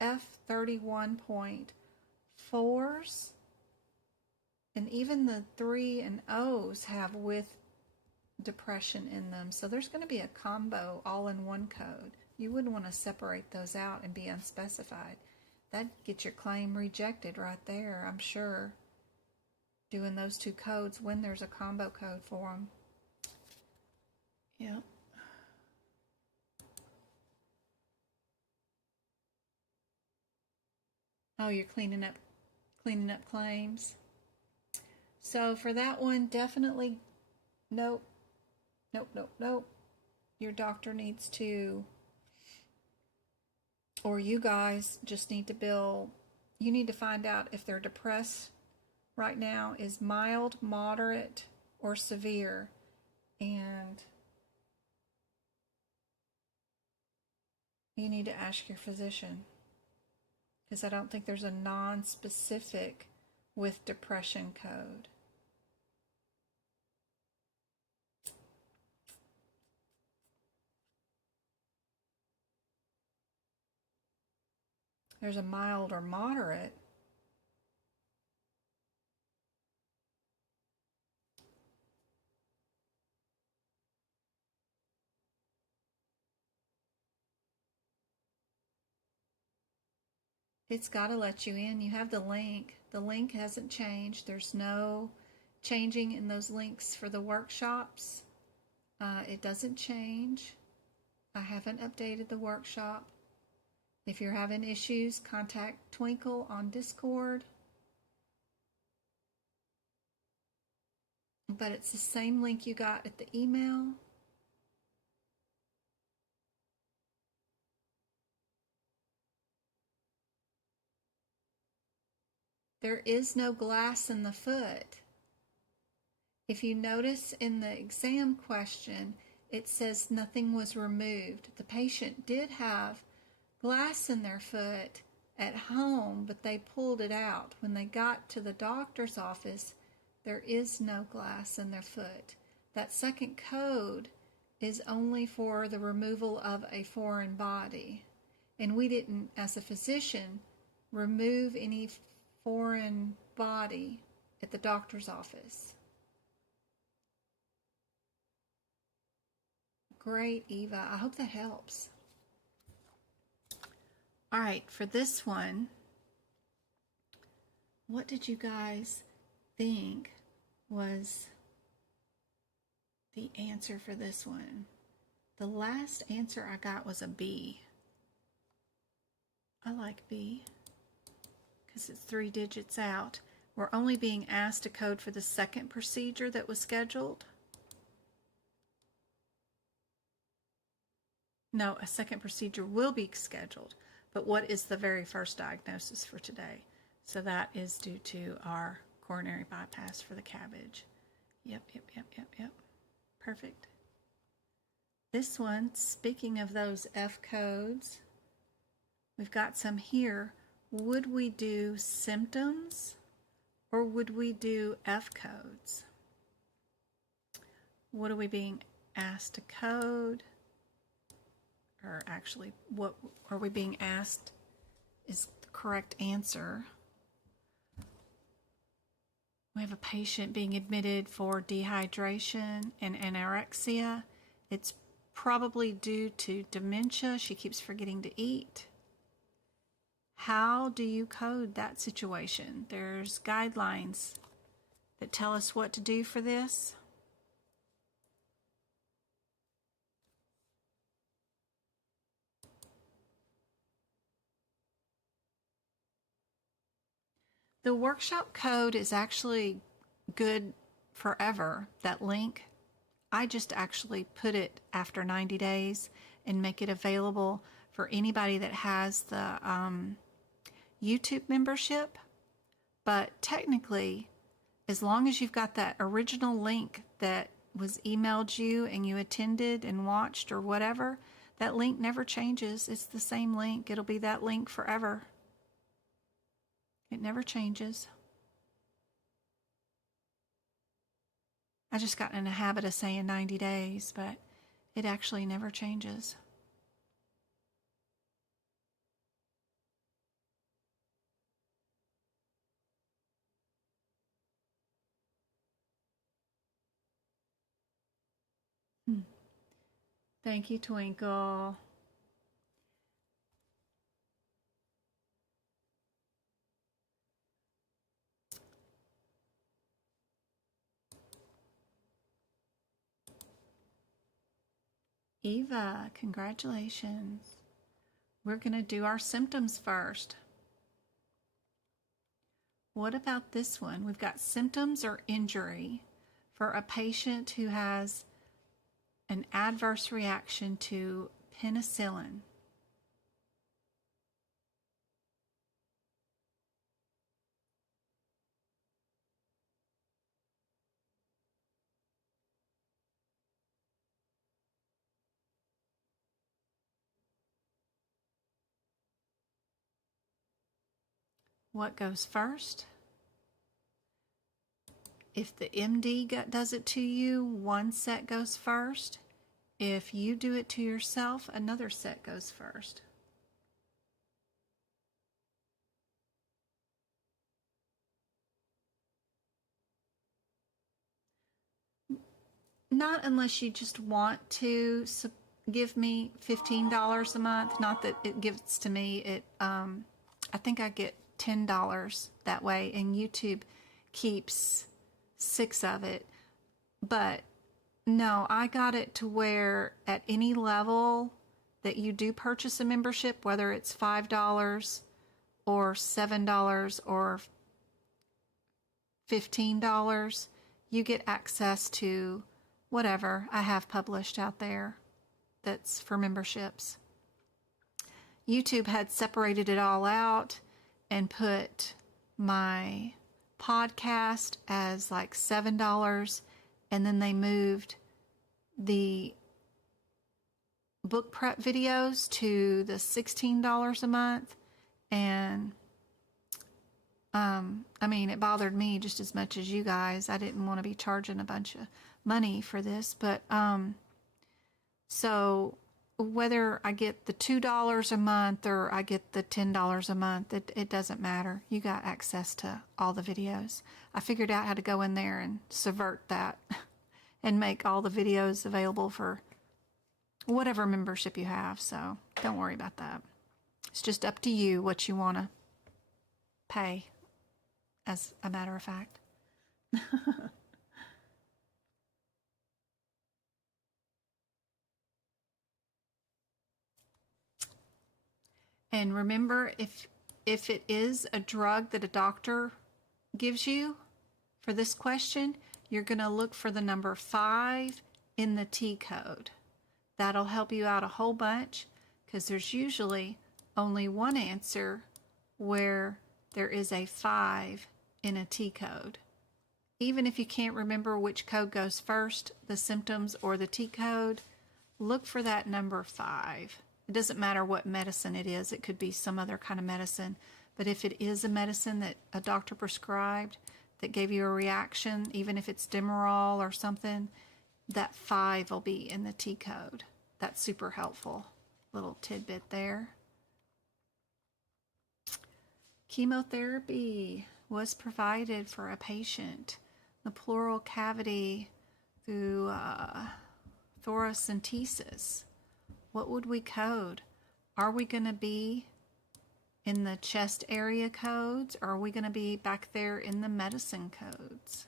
F31.4s, and even the 3 and O's have with depression in them. So there's going to be a combo all in one code. You wouldn't want to separate those out and be unspecified. That'd get your claim rejected right there, I'm sure. Doing those two codes when there's a combo code for them. Yep. Oh, you're cleaning up claims. So for that one, definitely nope. Your doctor needs to, or you guys just need to bill. You need to find out if they're depressed right now is mild, moderate, or severe. And you need to ask your physician, because I don't think there's a non-specific with depression code. There's a mild or moderate. It's got to let you in. You have the link. The link hasn't changed. There's no changing in those links for the workshops. It doesn't change. I haven't updated the workshop. If you're having issues, contact Twinkle on Discord. But it's the same link you got at the email. There is no glass in the foot. If you notice in the exam question, it says nothing was removed. The patient did have glass in their foot at home, but they pulled it out. When they got to the doctor's office, there is no glass in their foot. That second code is only for the removal of a foreign body. And we didn't, as a physician, remove any foreign body at the doctor's office. Great, Eva. I hope that helps. All right, for this one, what did you guys think was the answer for this one? The last answer I got was a B. I like B because it's 3 digits out. We're only being asked to code for the second procedure that was scheduled. No, a second procedure will be scheduled. But what is the very first diagnosis for today? So that is due to our coronary bypass for the CABG. Yep. Perfect. This one, speaking of those F codes, we've got some here. Would we do symptoms or would we do F codes? What are we being asked to code? Or actually, what are we being asked is the correct answer. We have a patient being admitted for dehydration and anorexia. It's probably due to dementia. She keeps forgetting to eat. How do you code that situation? There's guidelines that tell us what to do for this. The workshop code is actually good forever, that link. I just actually put it after 90 days and make it available for anybody that has the YouTube membership. But technically, as long as you've got that original link that was emailed you and you attended and watched or whatever, That link never changes. It's the same link. It'll be that link forever. It never changes. I just got in a habit of saying 90 days, but it actually never changes. Thank you, Twinkle. Eva, congratulations. We're going to do our symptoms first. What about this one? We've got symptoms or injury for a patient who has an adverse reaction to penicillin. What goes first? If the MD does it to you, one set goes first. If you do it to yourself, another set goes first. Not unless you just want to give me $15 a month. Not that it gives to me. I think I get $10 that way, and YouTube keeps 6 of it. But no, I got it to where at any level that you do purchase a membership, whether it's $5 or $7 or $15, you get access to whatever I have published out there that's for memberships. YouTube had separated it all out and put my podcast as like $7, and then they moved the book prep videos to the $16 a month. And I mean, it bothered me just as much as you guys. I didn't want to be charging a bunch of money for this, but so whether I get the $2 a month or I get the $10 a month, it doesn't matter. You got access to all the videos. I figured out how to go in there and subvert that and make all the videos available for whatever membership you have, so don't worry about that. It's just up to you what you want to pay, as a matter of fact. And remember, if it is a drug that a doctor gives you for this question, you're going to look for the number 5 in the T code. That'll help you out a whole bunch, because there's usually only one answer where there is a 5 in a T code. Even if you can't remember which code goes first, the symptoms or the T code, look for that number 5. It doesn't matter what medicine it is. It could be some other kind of medicine. But if it is a medicine that a doctor prescribed that gave you a reaction, even if it's Demerol or something, that 5 will be in the T code. That's super helpful. Little tidbit there. Chemotherapy was provided for a patient, the pleural cavity through thoracentesis. What would we code? Are we going to be in the chest area codes, or are we going to be back there in the medicine codes?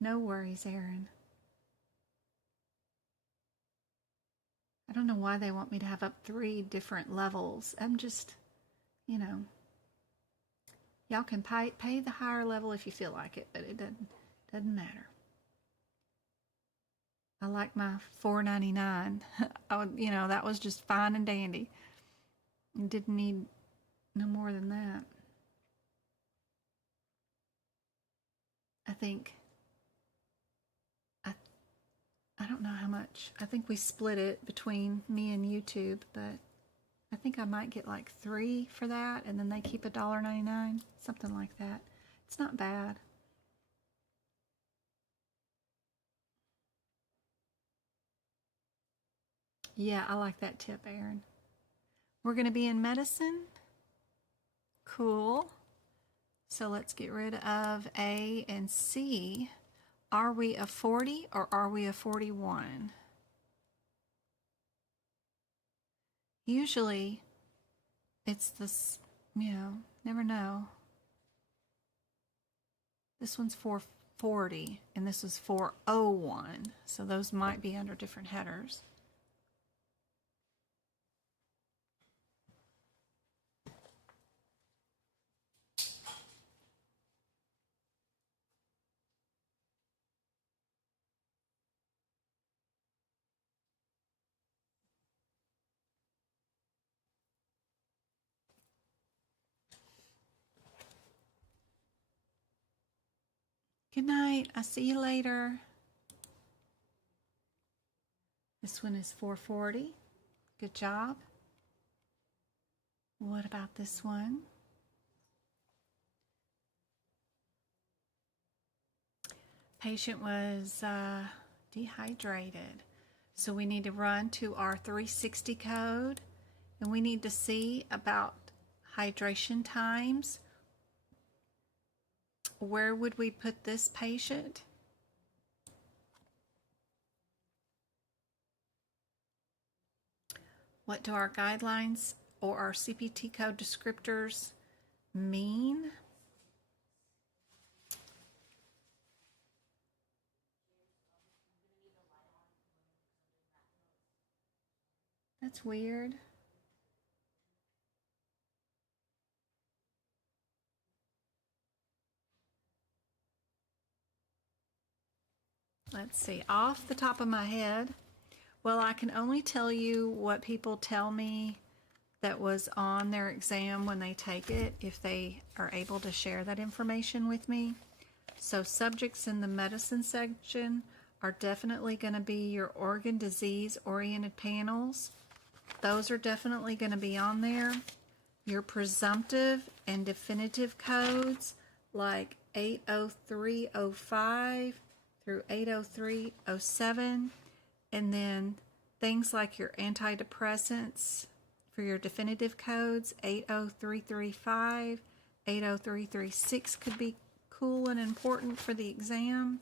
No worries, Aaron. I don't know why they want me to have up 3 different levels. I'm just, y'all can pay the higher level if you feel like it, but it doesn't matter. I like my $4.99. That was just fine and dandy. Didn't need no more than that. I think, I, I don't know how much. I think we split it between me and YouTube, but I think I might get like 3 for that, and then they keep $1.99, something like that. It's not bad. Yeah, I like that tip, Aaron. We're going to be in medicine. Cool. So let's get rid of A and C. Are we a 40 or are we a 41? Usually it's this, never know. This one's 440 and this is 401. So those might be under different headers. Good night. I'll see you later. This one is 440. Good job. What about this one? Patient was dehydrated. So we need to run to our 360 code, and we need to see about hydration times. Where would we put this patient? What do our guidelines or our CPT code descriptors mean? That's weird. Let's see, off the top of my head, well, I can only tell you what people tell me that was on their exam when they take it, if they are able to share that information with me. So subjects in the medicine section are definitely going to be your organ disease oriented panels. Those are definitely going to be on there. Your presumptive and definitive codes like 80305 through 80307, and then things like your antidepressants for your definitive codes 80335, 80336 could be cool and important for the exam.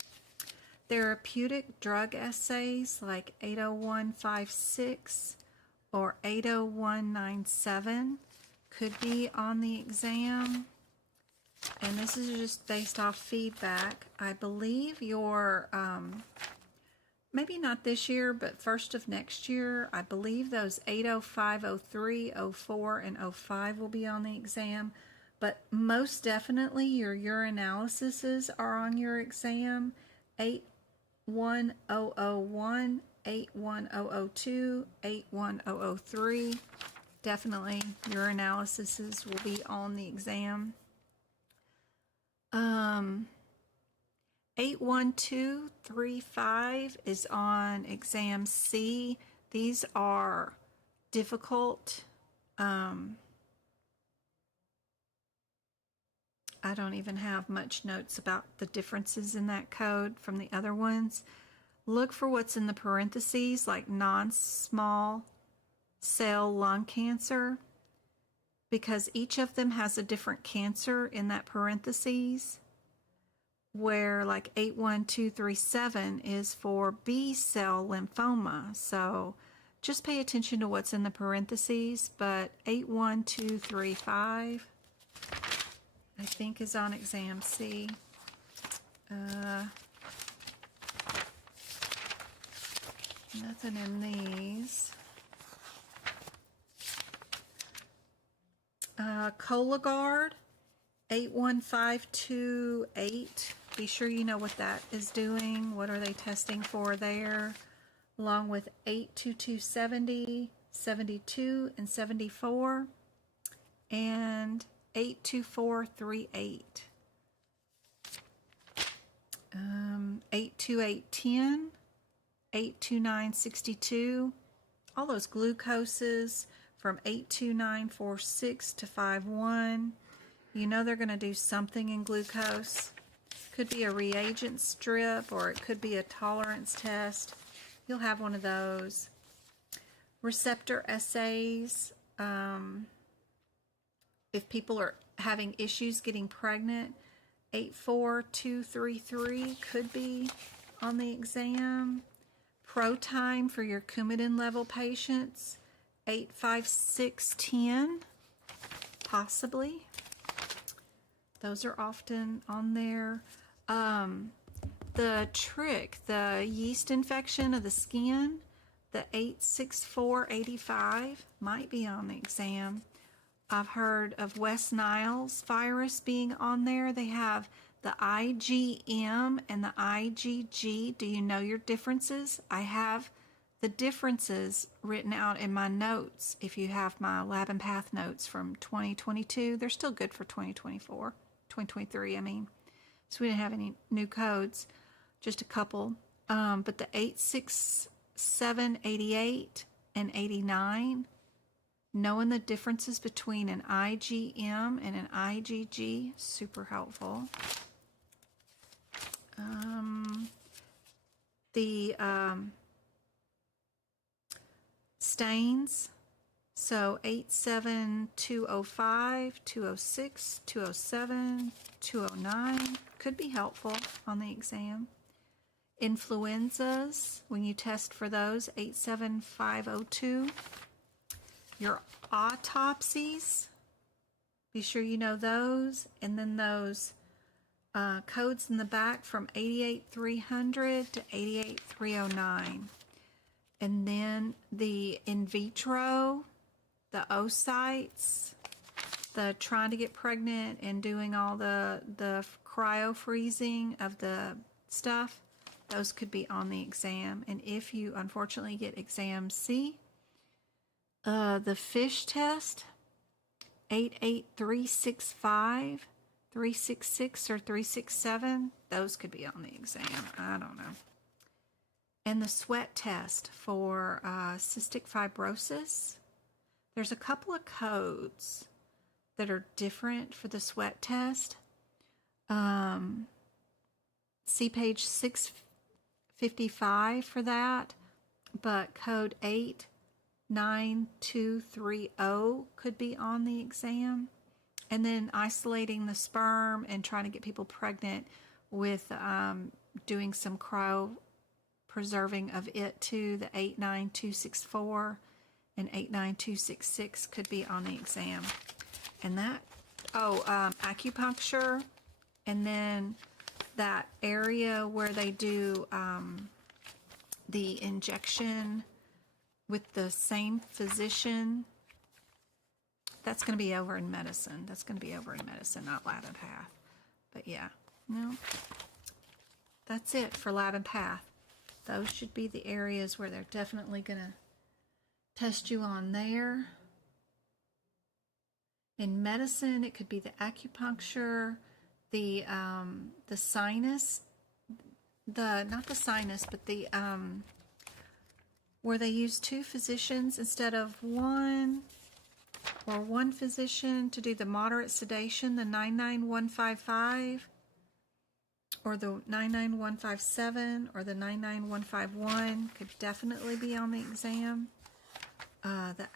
Therapeutic drug essays like 80156 or 80197 could be on the exam. And this is just based off feedback. I believe your, maybe not this year, but first of next year, I believe those 805, 03, 04, and 05 will be on the exam. But most definitely your urinalyses are on your exam. 81001, 81002, 81003. Definitely urinalyses will be on the exam. 81235 is on exam C. These are difficult. I don't even have much notes about the differences in that code from the other ones. Look for what's in the parentheses, like non-small cell lung cancer, because each of them has a different cancer in that parentheses, where like 81237 is for B cell lymphoma. So just pay attention to what's in the parentheses. But 81235 I think is on exam C. Nothing in these. Cologuard 81528. Be sure you know what that is doing. What are they testing for there? Along with 82270, 72, and 74, and 82438. 82810, 82962, all those glucoses from 82946 to 51. You know they're going to do something in glucose. Could be a reagent strip, or it could be a tolerance test. You'll have one of those. Receptor assays. If people are having issues getting pregnant, 84233 could be on the exam. ProTime for your Coumadin level patients, 85610, possibly. Those are often on there. The trick, the yeast infection of the skin, the 86485 might be on the exam. I've heard of West Nile's virus being on there. They have the IgM and the IgG. Do you know your differences? I have the differences written out in my notes. If you have my Lab and Path notes from 2022, they're still good for 2023, I mean. So we didn't have any new codes, just a couple. But the 86788 and 89, knowing the differences between an IgM and an IgG, super helpful. The stains, so 87205, 206, 207, 209 could be helpful on the exam. Influenzas, when you test for those, 87502. Your autopsies, be sure you know those, and then those codes in the back from 88300 to 88309. And then the in vitro, the oocytes, the trying to get pregnant and doing all the cryo freezing of the stuff, those could be on the exam. And if you unfortunately get exam C, the fish test, 88365, 366, or 367, those could be on the exam. I don't know. And the sweat test for cystic fibrosis, there's a couple of codes that are different for the sweat test. See page 655 for that, but code 89230 could be on the exam. And then isolating the sperm and trying to get people pregnant with doing some cryopreserving of it too, the 89264 and 89266 could be on the exam. And that, acupuncture, and then that area where they do the injection with the same physician, that's going to be over in medicine. That's going to be over in medicine, not Lab and Path. But yeah, no, that's it for Lab and Path. Those should be the areas where they're definitely going to test you on there. In medicine, it could be the acupuncture, the sinus, not the sinus, but the where they use two physicians instead of one, or one physician to do the moderate sedation, the 99155, or the 99157, or the 99151 could definitely be on the exam. The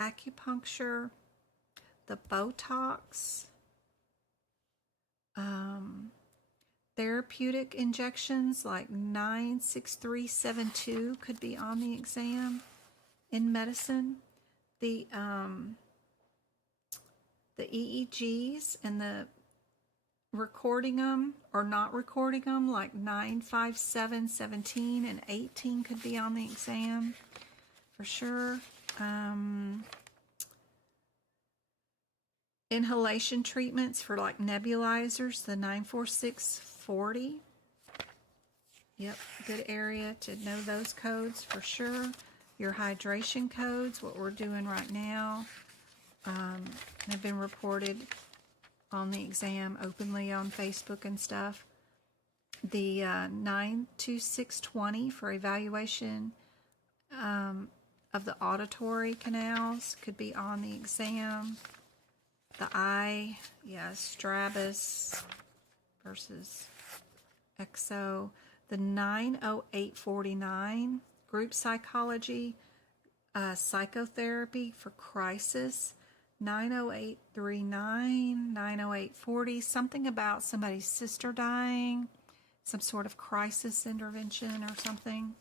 acupuncture, the Botox, therapeutic injections like 96372 could be on the exam in medicine. The EEGs and the recording them or not recording them, like 95717 and 18 could be on the exam for sure. Inhalation treatments for like nebulizers, the 94640. Yep, good area to know those codes for sure. Your hydration codes, what we're doing right now, have been reported on the exam openly on Facebook and stuff. The 92620 for evaluation of the auditory canals could be on the exam. The eye, Strabis versus EXO. The 90849, group psychology, psychotherapy for crisis. 90839, 90840, something about somebody's sister dying, some sort of crisis intervention or something.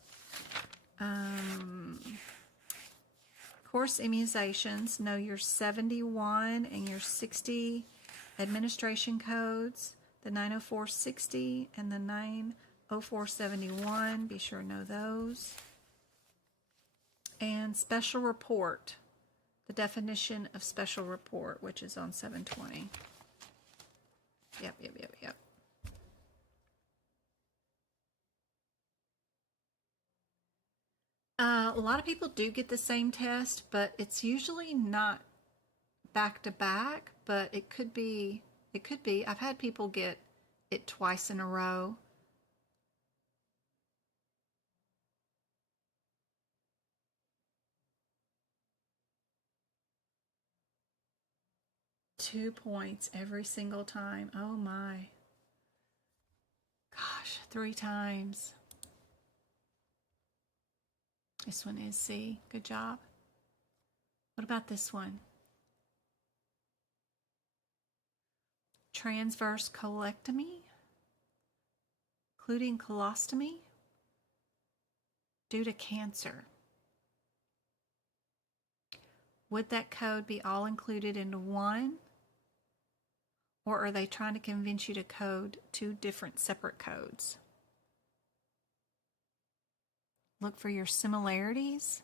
Course immunizations, know your 71 and your 60 administration codes, the 90460 and the 90471, be sure to know those. And special report, the definition of special report, which is on 720. Yep. A lot of people do get the same test, but it's usually not back to back, but it could be. I've had people get it twice in a row. Two points every single time. Oh my. Gosh, 3 times. This one is C. Good job. What about this one? Transverse colectomy, including colostomy, due to cancer. Would that code be all included into one? Or are they trying to convince you to code 2 different separate codes? Look for your similarities,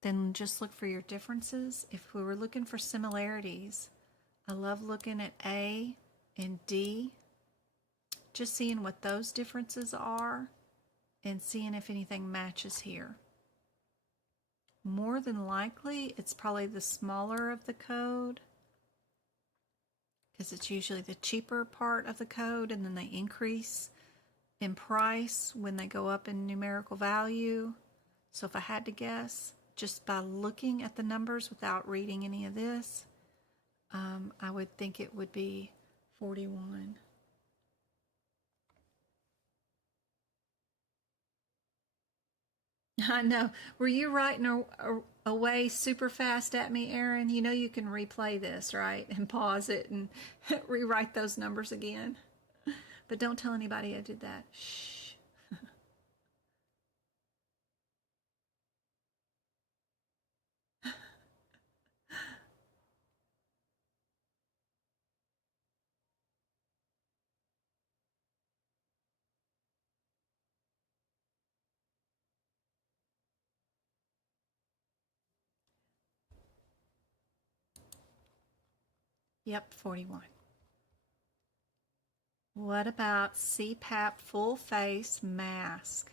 then just look for your differences. If we were looking for similarities, I love looking at A and D, just seeing what those differences are and seeing if anything matches here. More than likely, it's probably the smaller of the code, because it's usually the cheaper part of the code, and then they increase in price when they go up in numerical value. So if I had to guess, just by looking at the numbers without reading any of this, I would think it would be 41. I know. Were you writing away super fast at me, Aaron? You know you can replay this, right? And pause it and rewrite those numbers again. But don't tell anybody I did that. Shh. Yep, 41. What about CPAP full face mask?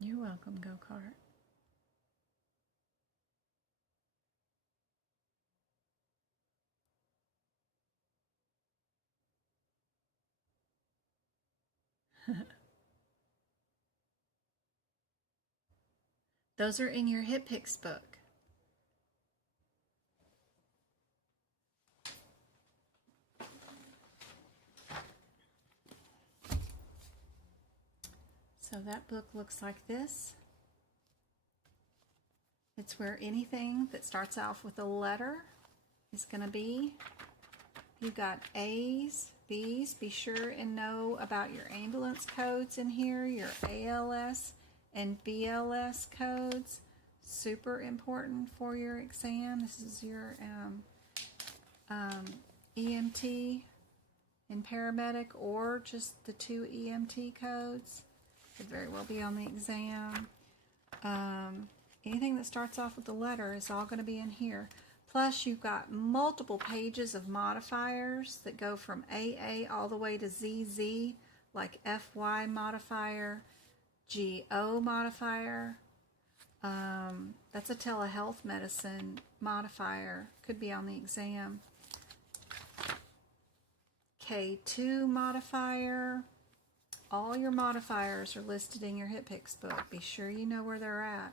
You're welcome, Go-Kart. Those are in your HitPix book. So that book looks like this. It's where anything that starts off with a letter is going to be. You've got A's, B's. Be sure and know about your ambulance codes in here, your ALS and BLS codes. Super important for your exam. This is your EMT and paramedic, or just the 2 EMT codes. Could very well be on the exam. Anything that starts off with a letter is all going to be in here. Plus, you've got multiple pages of modifiers that go from AA all the way to ZZ like FY modifier, GO modifier. That's a telehealth medicine modifier. Could be on the exam. K2 modifier. All your modifiers are listed in your HitPix book. Be sure you know where they're at.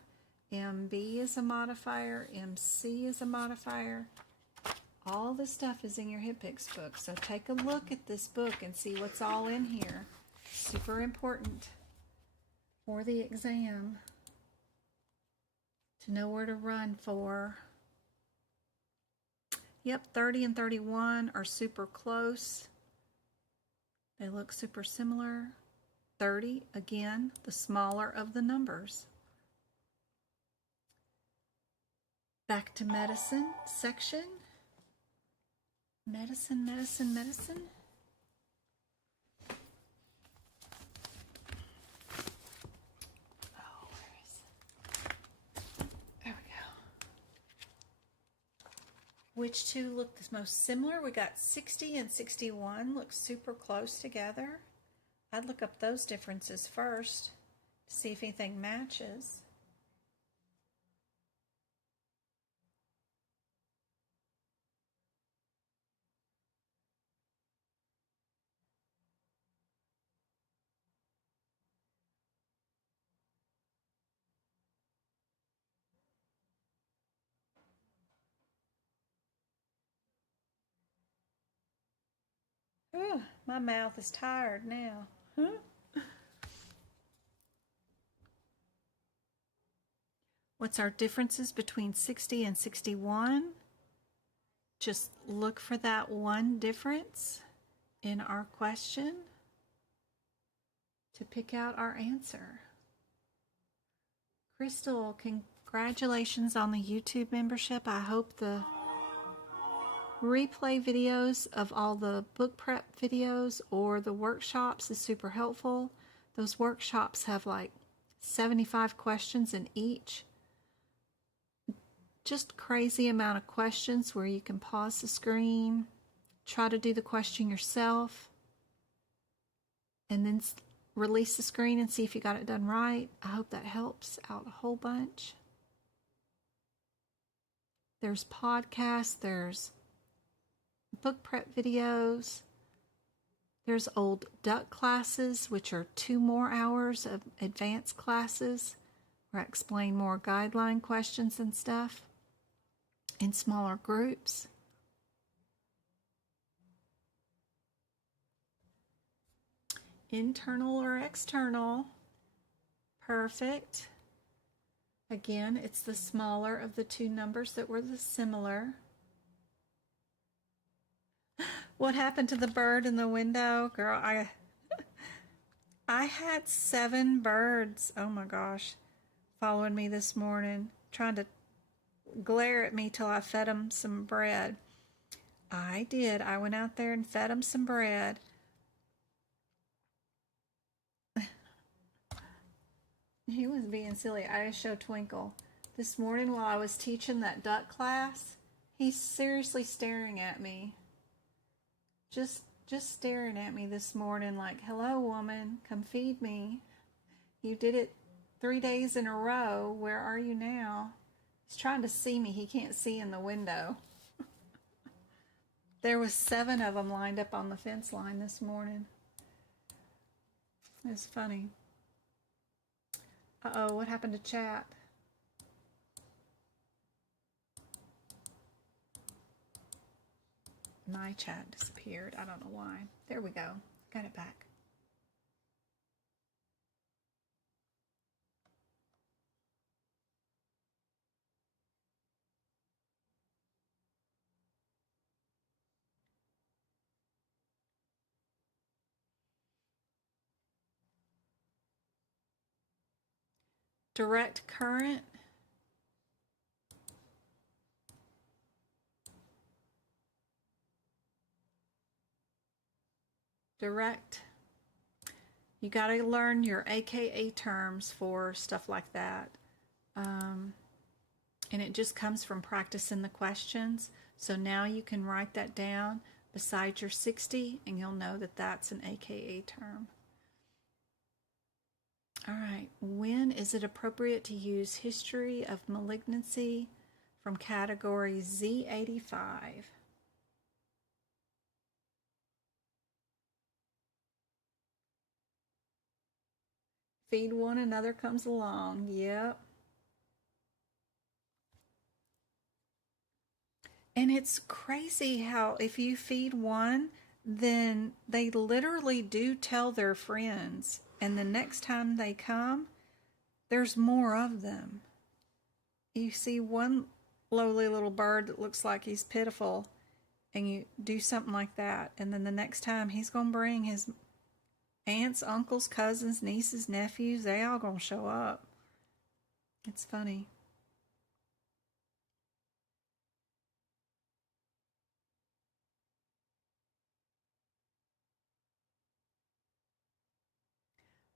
MB is a modifier. MC is a modifier. All this stuff is in your HitPix book. So take a look at this book and see what's all in here. Super important for the exam to know where to run for. Yep, 30 and 31 are super close. They look super similar. 30, again, the smaller of the numbers. Back to medicine section. Medicine, medicine, medicine. Oh, where is it? There we go. Which two look the most similar? We got 60 and 61 look super close together. I'd look up those differences first to see if anything matches. Ooh, my mouth is tired now. What's our differences between 60 and 61? Just look for that one difference in our question to pick out our answer. Crystal, congratulations on the YouTube membership. I hope the replay videos of all the book prep videos or the workshops is super helpful. Those workshops have like 75 questions in each. Just crazy amount of questions where you can pause the screen, try to do the question yourself, and then release the screen and see if you got it done right. I hope that helps out a whole bunch. There's podcasts, there's book prep videos, there's old duck classes, which are 2 more hours of advanced classes where I explain more guideline questions and stuff in smaller groups. Internal or external? Perfect. Again, it's the smaller of the 2 numbers that were the similar. What happened to the bird in the window? Girl, I had 7 birds, oh my gosh, following me this morning, trying to glare at me till I fed them some bread. I did. I went out there and fed them some bread. He was being silly. I just showed Twinkle. This morning while I was teaching that duck class, he's seriously staring at me. Just staring at me this morning like, hello, woman, come feed me. You did it 3 days in a row. Where are you now? He's trying to see me. He can't see in the window. There was 7 of them lined up on the fence line this morning. It was funny. Uh-oh, what happened to chat? My chat disappeared. I don't know why. There we go. Got it back. Direct current. Direct. You got to learn your AKA terms for stuff like that. And it just comes from practicing the questions. So now you can write that down beside your 60 and you'll know that that's an AKA term. All right. When is it appropriate to use history of malignancy from category Z85? Feed one, another comes along. Yep. And it's crazy how if you feed one, then they literally do tell their friends. And the next time they come, there's more of them. You see one lowly little bird that looks like he's pitiful, and you do something like that. And then the next time he's going to bring his aunts, uncles, cousins, nieces, nephews. They all going to show up. It's funny.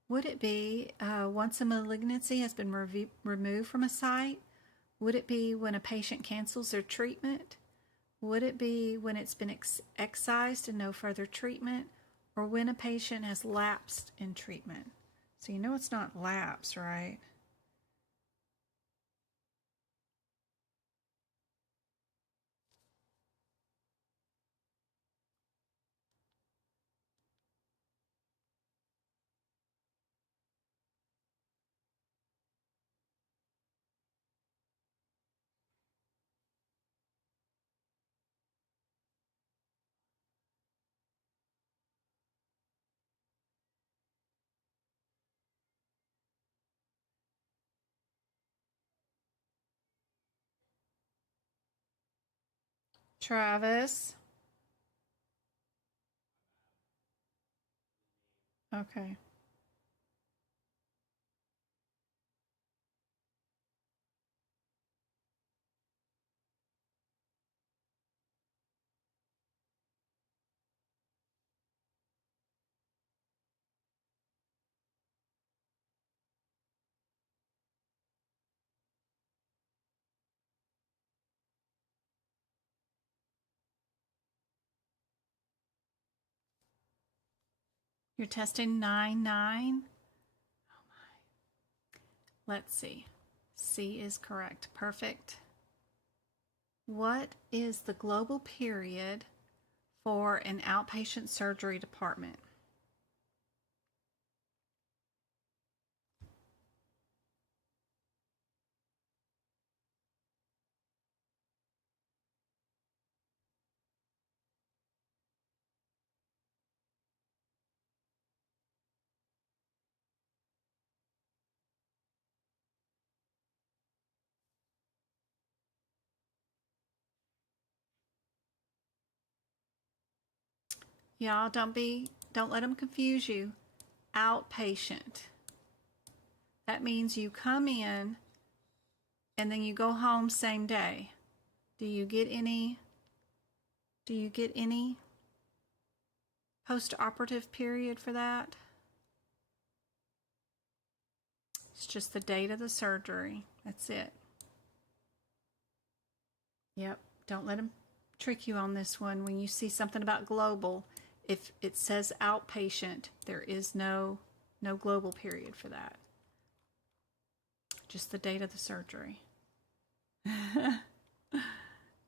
Would it be once a malignancy has been removed from a site? Would it be when a patient cancels their treatment? Would it be when it's been excised and no further treatment? Or when a patient has lapsed in treatment? So you know it's not lapse, right? Travis. Okay. You're testing 9-9. Let's see. C is correct. Perfect. What is the global period for an outpatient surgery department? Y'all don't let them confuse you. Outpatient. That means you come in and then you go home same day. Do you get any post-operative period for that? It's just the date of the surgery. That's it. Yep. Don't let them trick you on this one. When you see something about global, if it says outpatient, there is no global period for that. Just the date of the surgery.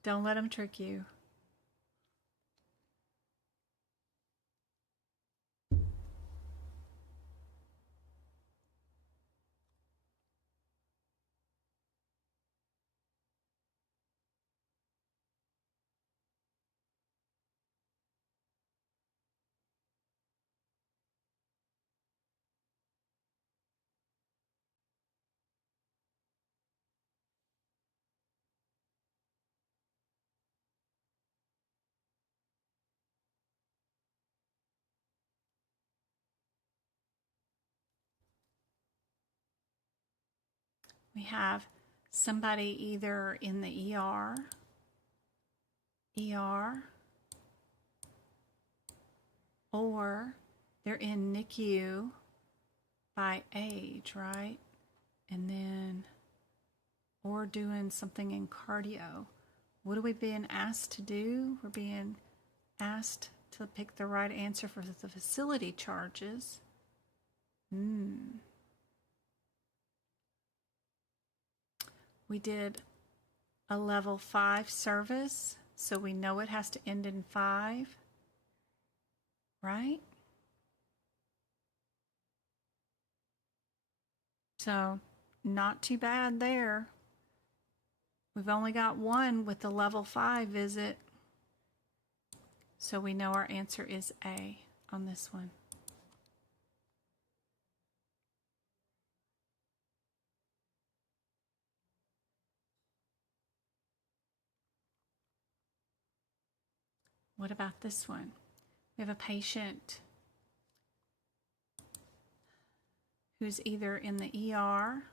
Don't let them trick you. We have somebody either in the ER, or they're in NICU by age, right? And then, or doing something in cardio. What are we being asked to do? We're being asked to pick the right answer for the facility charges. We did a level 5 service, so we know it has to end in 5, right? So, not too bad there. We've only got one with the level 5 visit, so we know our answer is A on this one. What about this one? We have a patient who's either in the ER,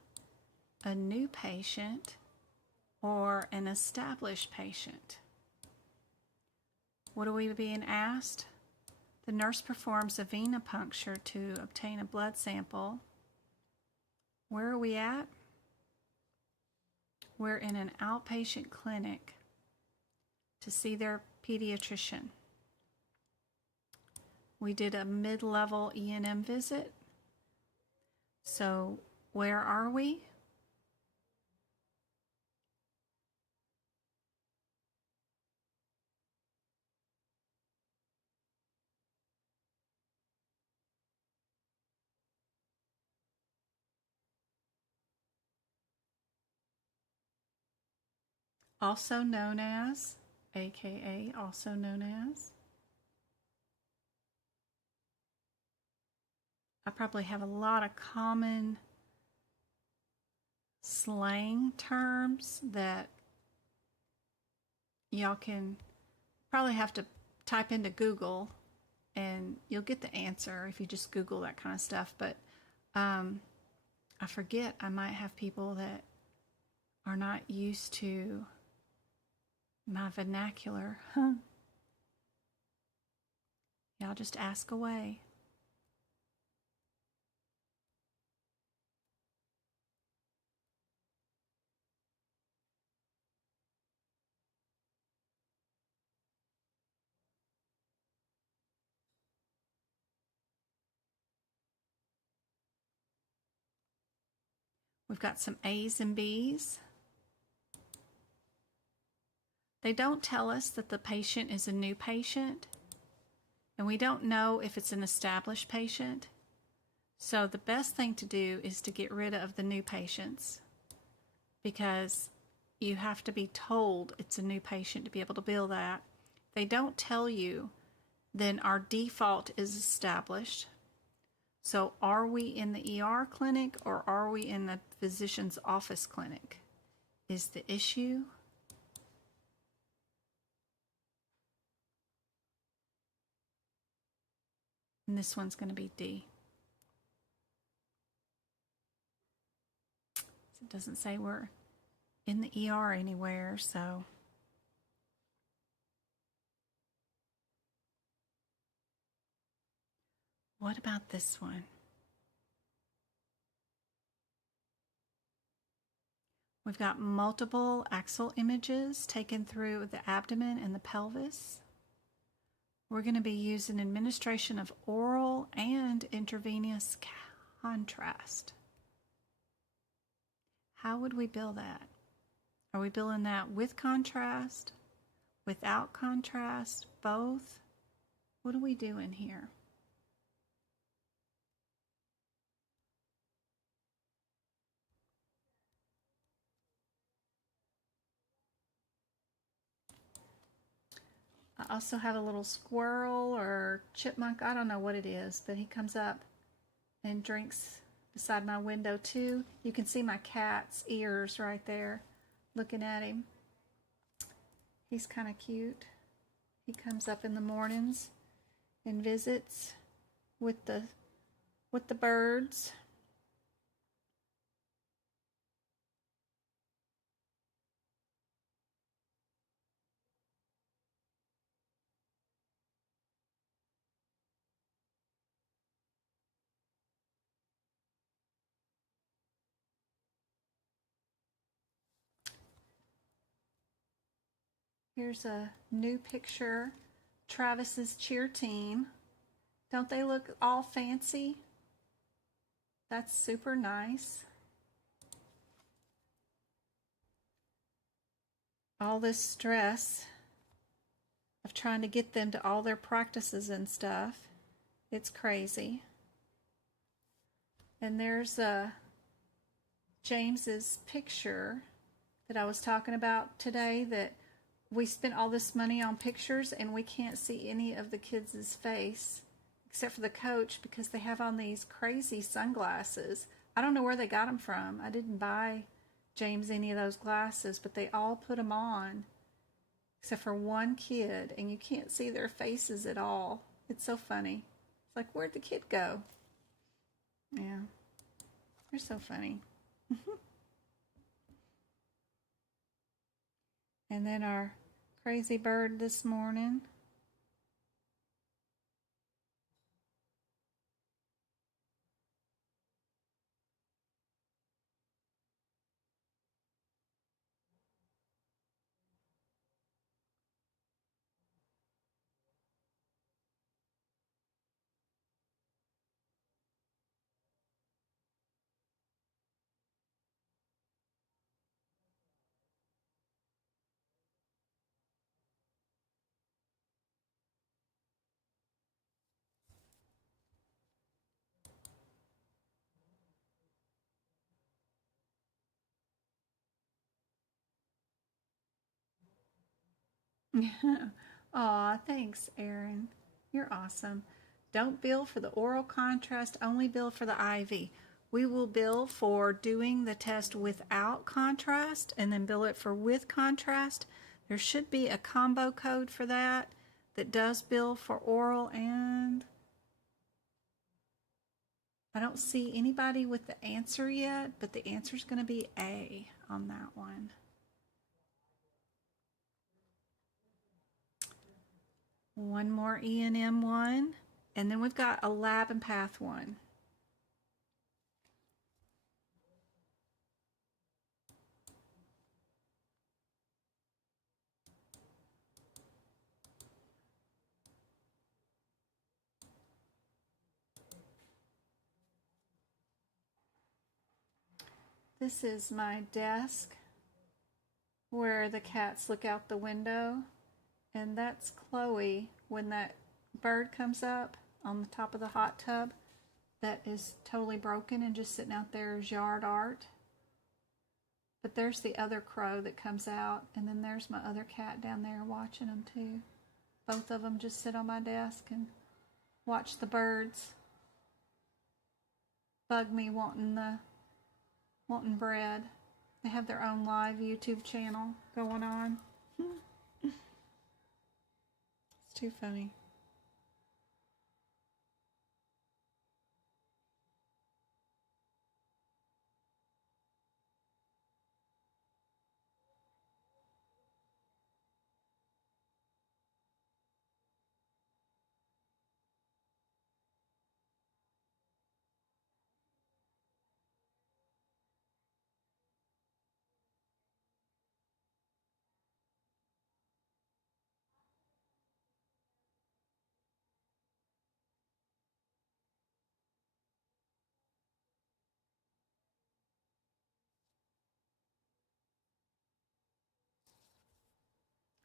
a new patient, or an established patient. What are we being asked? The nurse performs a venipuncture to obtain a blood sample. Where are we at? We're in an outpatient clinic to see their pediatrician. We did a mid-level E&M visit. So where are we? Also known as, aka also known as. I probably have a lot of common slang terms that y'all can probably have to type into Google and you'll get the answer if you just Google that kind of stuff. But I forget, I might have people that are not used to my vernacular. Y'all just ask away. We've got some A's and B's. They don't tell us that the patient is a new patient, and we don't know if it's an established patient. So the best thing to do is to get rid of the new patients, because you have to be told it's a new patient to be able to bill that. If they don't tell you, then our default is established. So are we in the ER clinic or are we in the physician's office clinic is the issue. And this one's going to be D. It doesn't say we're in the ER anywhere, so. What about this one? We've got multiple axle images taken through the abdomen and the pelvis. We're going to be using administration of oral and intravenous contrast. How would we bill that? Are we billing that with contrast, without contrast, both? What are we doing here? I also have a little squirrel or chipmunk, I don't know what it is, but he comes up and drinks beside my window too. You can see my cat's ears right there looking at him. He's kind of cute. He comes up in the mornings and visits with the birds. Here's a new picture. Travis's cheer team. Don't they look all fancy? That's super nice. all this stress of trying to get them to all their practices and stuff. It's crazy. And there's James's picture that I was talking about today, that we spent all this money on pictures and we can't see any of the kids' face except for the coach because they have on these crazy sunglasses. I don't know where they got them from. I didn't buy James any of those glasses, but they all put them on except for one kid, and you can't see their faces at all. It's so funny. It's like, where'd the kid go? Yeah, they're so funny. And then our crazy bird this morning. Aw, thanks, Erin. You're awesome. Don't bill for the oral contrast, only bill for the IV. We will bill for doing the test without contrast and then bill it for with contrast. There should be a combo code for that that does bill for oral, and I don't see anybody with the answer yet, but the answer is going to be A on that one. One more E&M one, and then we've got a lab and path one. This is my desk where the cats look out the window, and that's Chloe when that bird comes up on the top of the hot tub that is totally broken and just sitting out there as yard art. But there's the other crow that comes out, and then there's my other cat down there watching them too. Both of them just sit on my desk and watch the birds bug me wanting bread. They have their own live YouTube channel going on. It's too funny.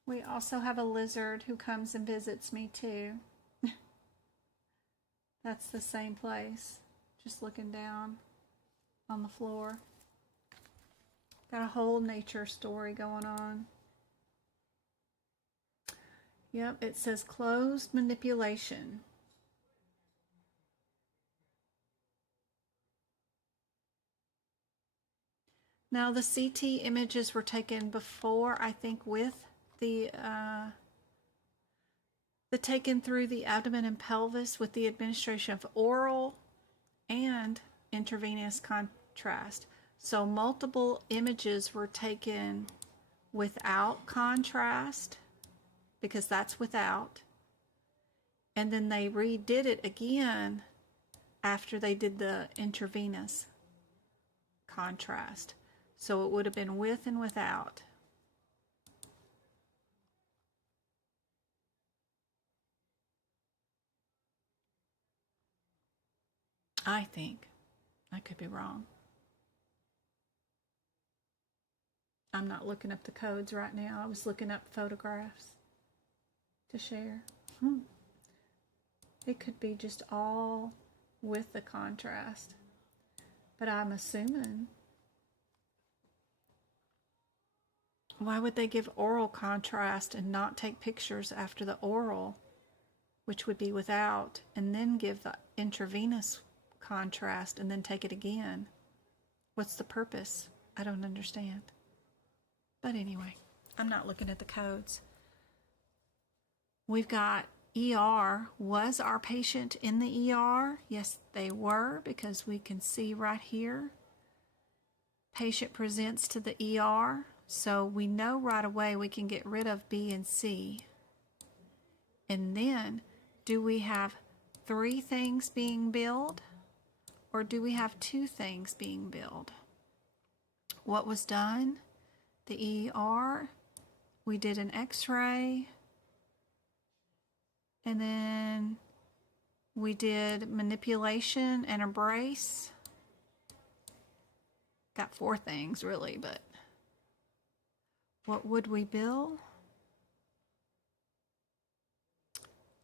We also have a lizard who comes and visits me too. That's the same place, just looking down on the floor. Got a whole nature story going on. Yep, it says closed manipulation. Now the CT images were taken before, I think, with the taken through the abdomen and pelvis with the administration of oral and intravenous contrast. So multiple images were taken without contrast, because that's without. And then they redid it again after they did the intravenous contrast. So it would have been with and without. I think. I could be wrong. I'm not looking up the codes right now. I was looking up photographs to share. It could be just all with the contrast. But I'm assuming. Why would they give oral contrast and not take pictures after the oral, which would be without, and then give the intravenous contrast and then take it again? What's the purpose? I don't understand. But anyway, I'm not looking at the codes. We've got ER. Was our patient in the ER? Yes, they were, because we can see right here. Patient presents to the ER. So we know right away we can get rid of B and C. And then, do we have 3 things being billed? Or do we have 2 things being billed? What was done? The ER, we did an x-ray, and then we did manipulation and a brace. Got 4 things really, but what would we bill?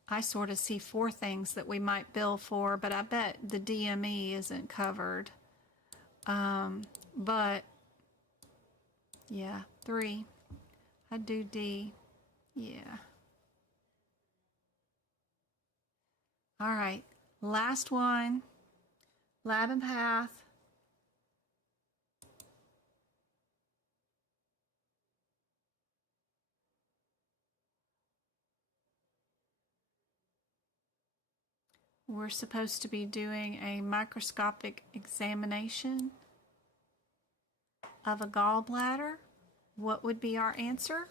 I sort of see 4 things that we might bill for, but I bet the DME isn't covered. But yeah, 3. I'd do D. Yeah. All right, last one. Lab and Path. We're supposed to be doing a microscopic examination of a gallbladder. What would be our answer?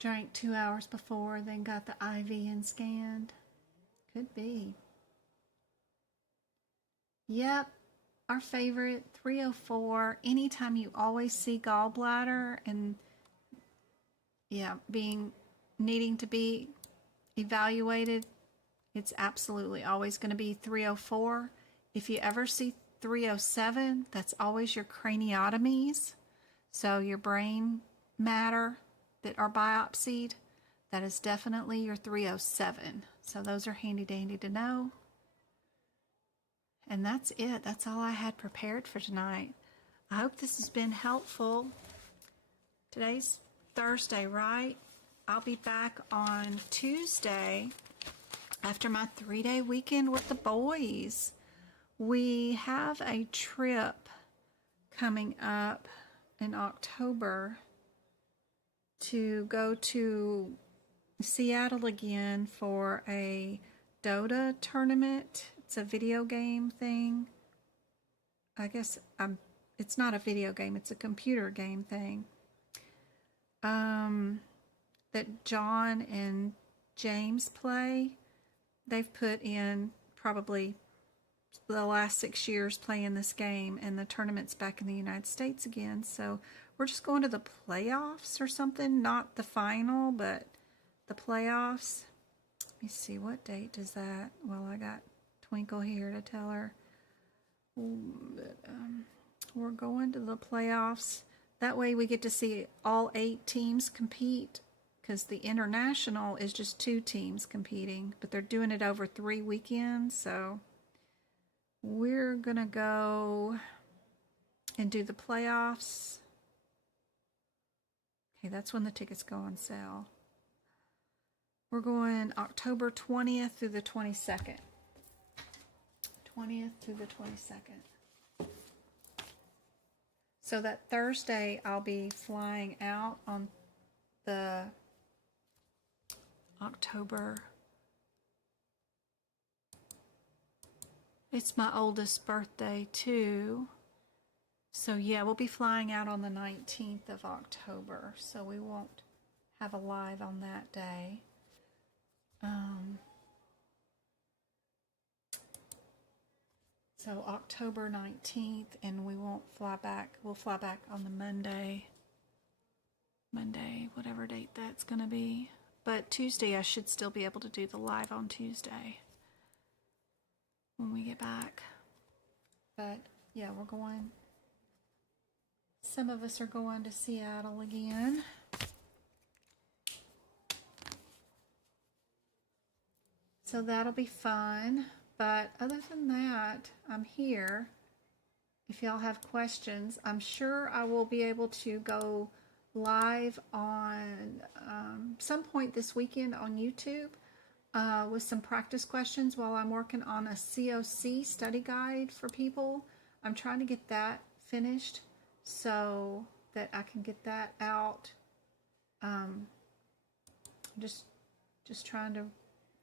Drank 2 hours before, then got the IV and scanned. Could be. Yep, our favorite, 304. Anytime you always see gallbladder and needing to be evaluated, it's absolutely always going to be 304. If you ever see 307, that's always your craniotomies. So your brain matter that are biopsied, that is definitely your 307. So those are handy dandy to know. And that's it. That's all I had prepared for tonight. I hope this has been helpful. Today's Thursday, right? I'll be back on Tuesday after my 3-day weekend with the boys. We have a trip coming up in October to go to Seattle again for a Dota tournament. It's a video game thing. I guess it's not a video game, it's a computer game thing. That John and James play. They've put in probably the last 6 years playing this game, and the tournament's back in the United States again. So we're just going to the playoffs or something, not the final, but the playoffs. Let me see, what date is that? Well, I got Twinkle here to tell her. But, we're going to the playoffs. That way we get to see all 8 teams compete, because the international is just 2 teams competing, but they're doing it over 3 weekends. So we're gonna go and do the playoffs. Okay, that's when the tickets go on sale. We're going October 20th through the 22nd. 20th through the 22nd. So that Thursday, I'll be flying out on the October. It's my oldest birthday too. So yeah, we'll be flying out on the 19th of October. So we won't have a live on that day. So October 19th, and we won't fly back. We'll fly back on the Monday, whatever date that's going to be. But Tuesday, I should still be able to do the live on Tuesday when we get back. But yeah, we're going. Some of us are going to Seattle again. So that'll be fun. But other than that, I'm here. If y'all have questions, I'm sure I will be able to go live on some point this weekend on YouTube with some practice questions while I'm working on a COC study guide for people. I'm trying to get that finished so that I can get that out. Just trying to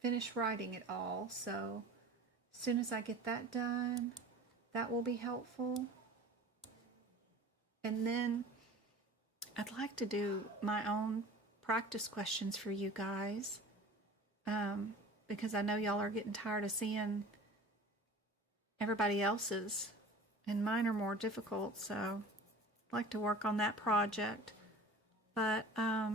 finish writing it all. So as soon as I get that done, that will be helpful. And then I'd like to do my own practice questions for you guys, because I know y'all are getting tired of seeing everybody else's, and mine are more difficult, so I'd like to work on that project. But I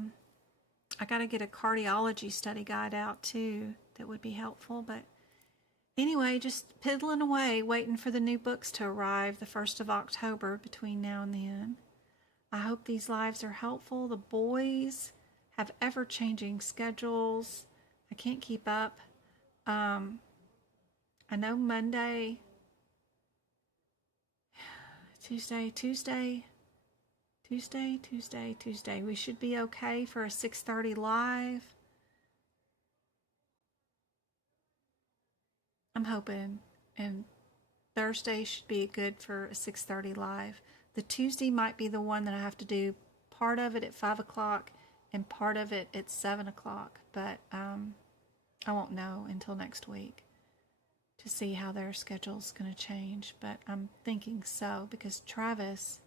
got to get a cardiology study guide out too that would be helpful. But anyway, just piddling away, waiting for the new books to arrive the 1st of October between now and then. I hope these lives are helpful. The boys have ever-changing schedules. I can't keep up. I know Monday, Tuesday. We should be okay for a 6:30 live. I'm hoping. And Thursday should be good for a 6:30 live. The Tuesday might be the one that I have to do part of it at 5 o'clock and part of it at 7 o'clock. But I won't know until next week to see how their schedule's going to change. But I'm thinking so, because Travis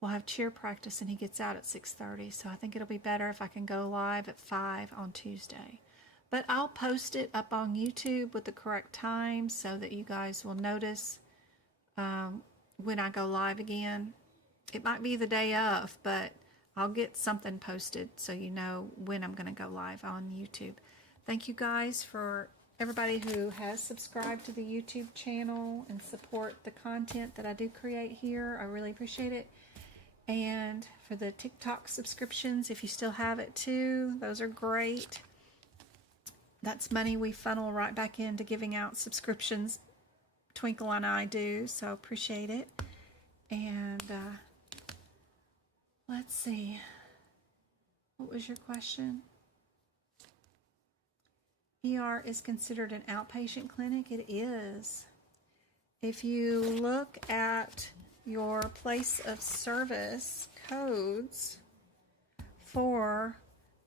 will have cheer practice and he gets out at 6:30. So I think it'll be better if I can go live at 5 on Tuesday. But I'll post it up on YouTube with the correct time so that you guys will notice when I go live again. It might be the day of, but I'll get something posted so you know when I'm going to go live on YouTube. Thank you guys for everybody who has subscribed to the YouTube channel and support the content that I do create here. I really appreciate it. And for the TikTok subscriptions, if you still have it too, those are great. That's money we funnel right back into giving out subscriptions. Twinkle and I do, so appreciate it. And let's see. What was your question? ER is considered an outpatient clinic? It is. If you look at your place of service codes for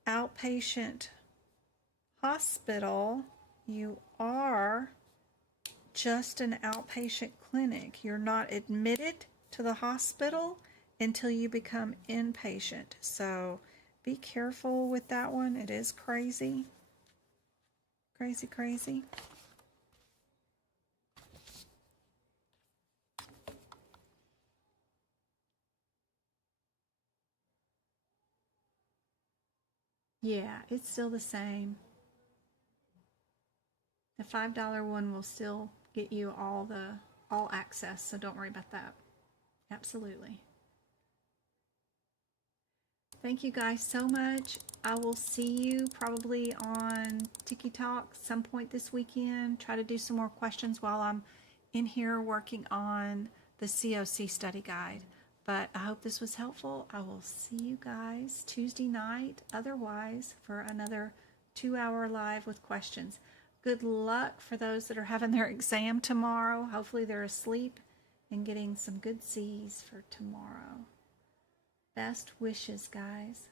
outpatient hospital, you are just an outpatient clinic. You're not admitted to the hospital until you become inpatient. So be careful with that one. It is crazy. Crazy. Yeah, it's still the same. The $5 one will still get you all access, so don't worry about that. Absolutely. Thank you guys so much. I will see you probably on TikTok some point this weekend. Try to do some more questions while I'm in here working on the COC study guide. But I hope this was helpful. I will see you guys Tuesday night, otherwise, for another 2-hour live with questions. Good luck for those that are having their exam tomorrow. Hopefully they're asleep and getting some good C's for tomorrow. Best wishes, guys.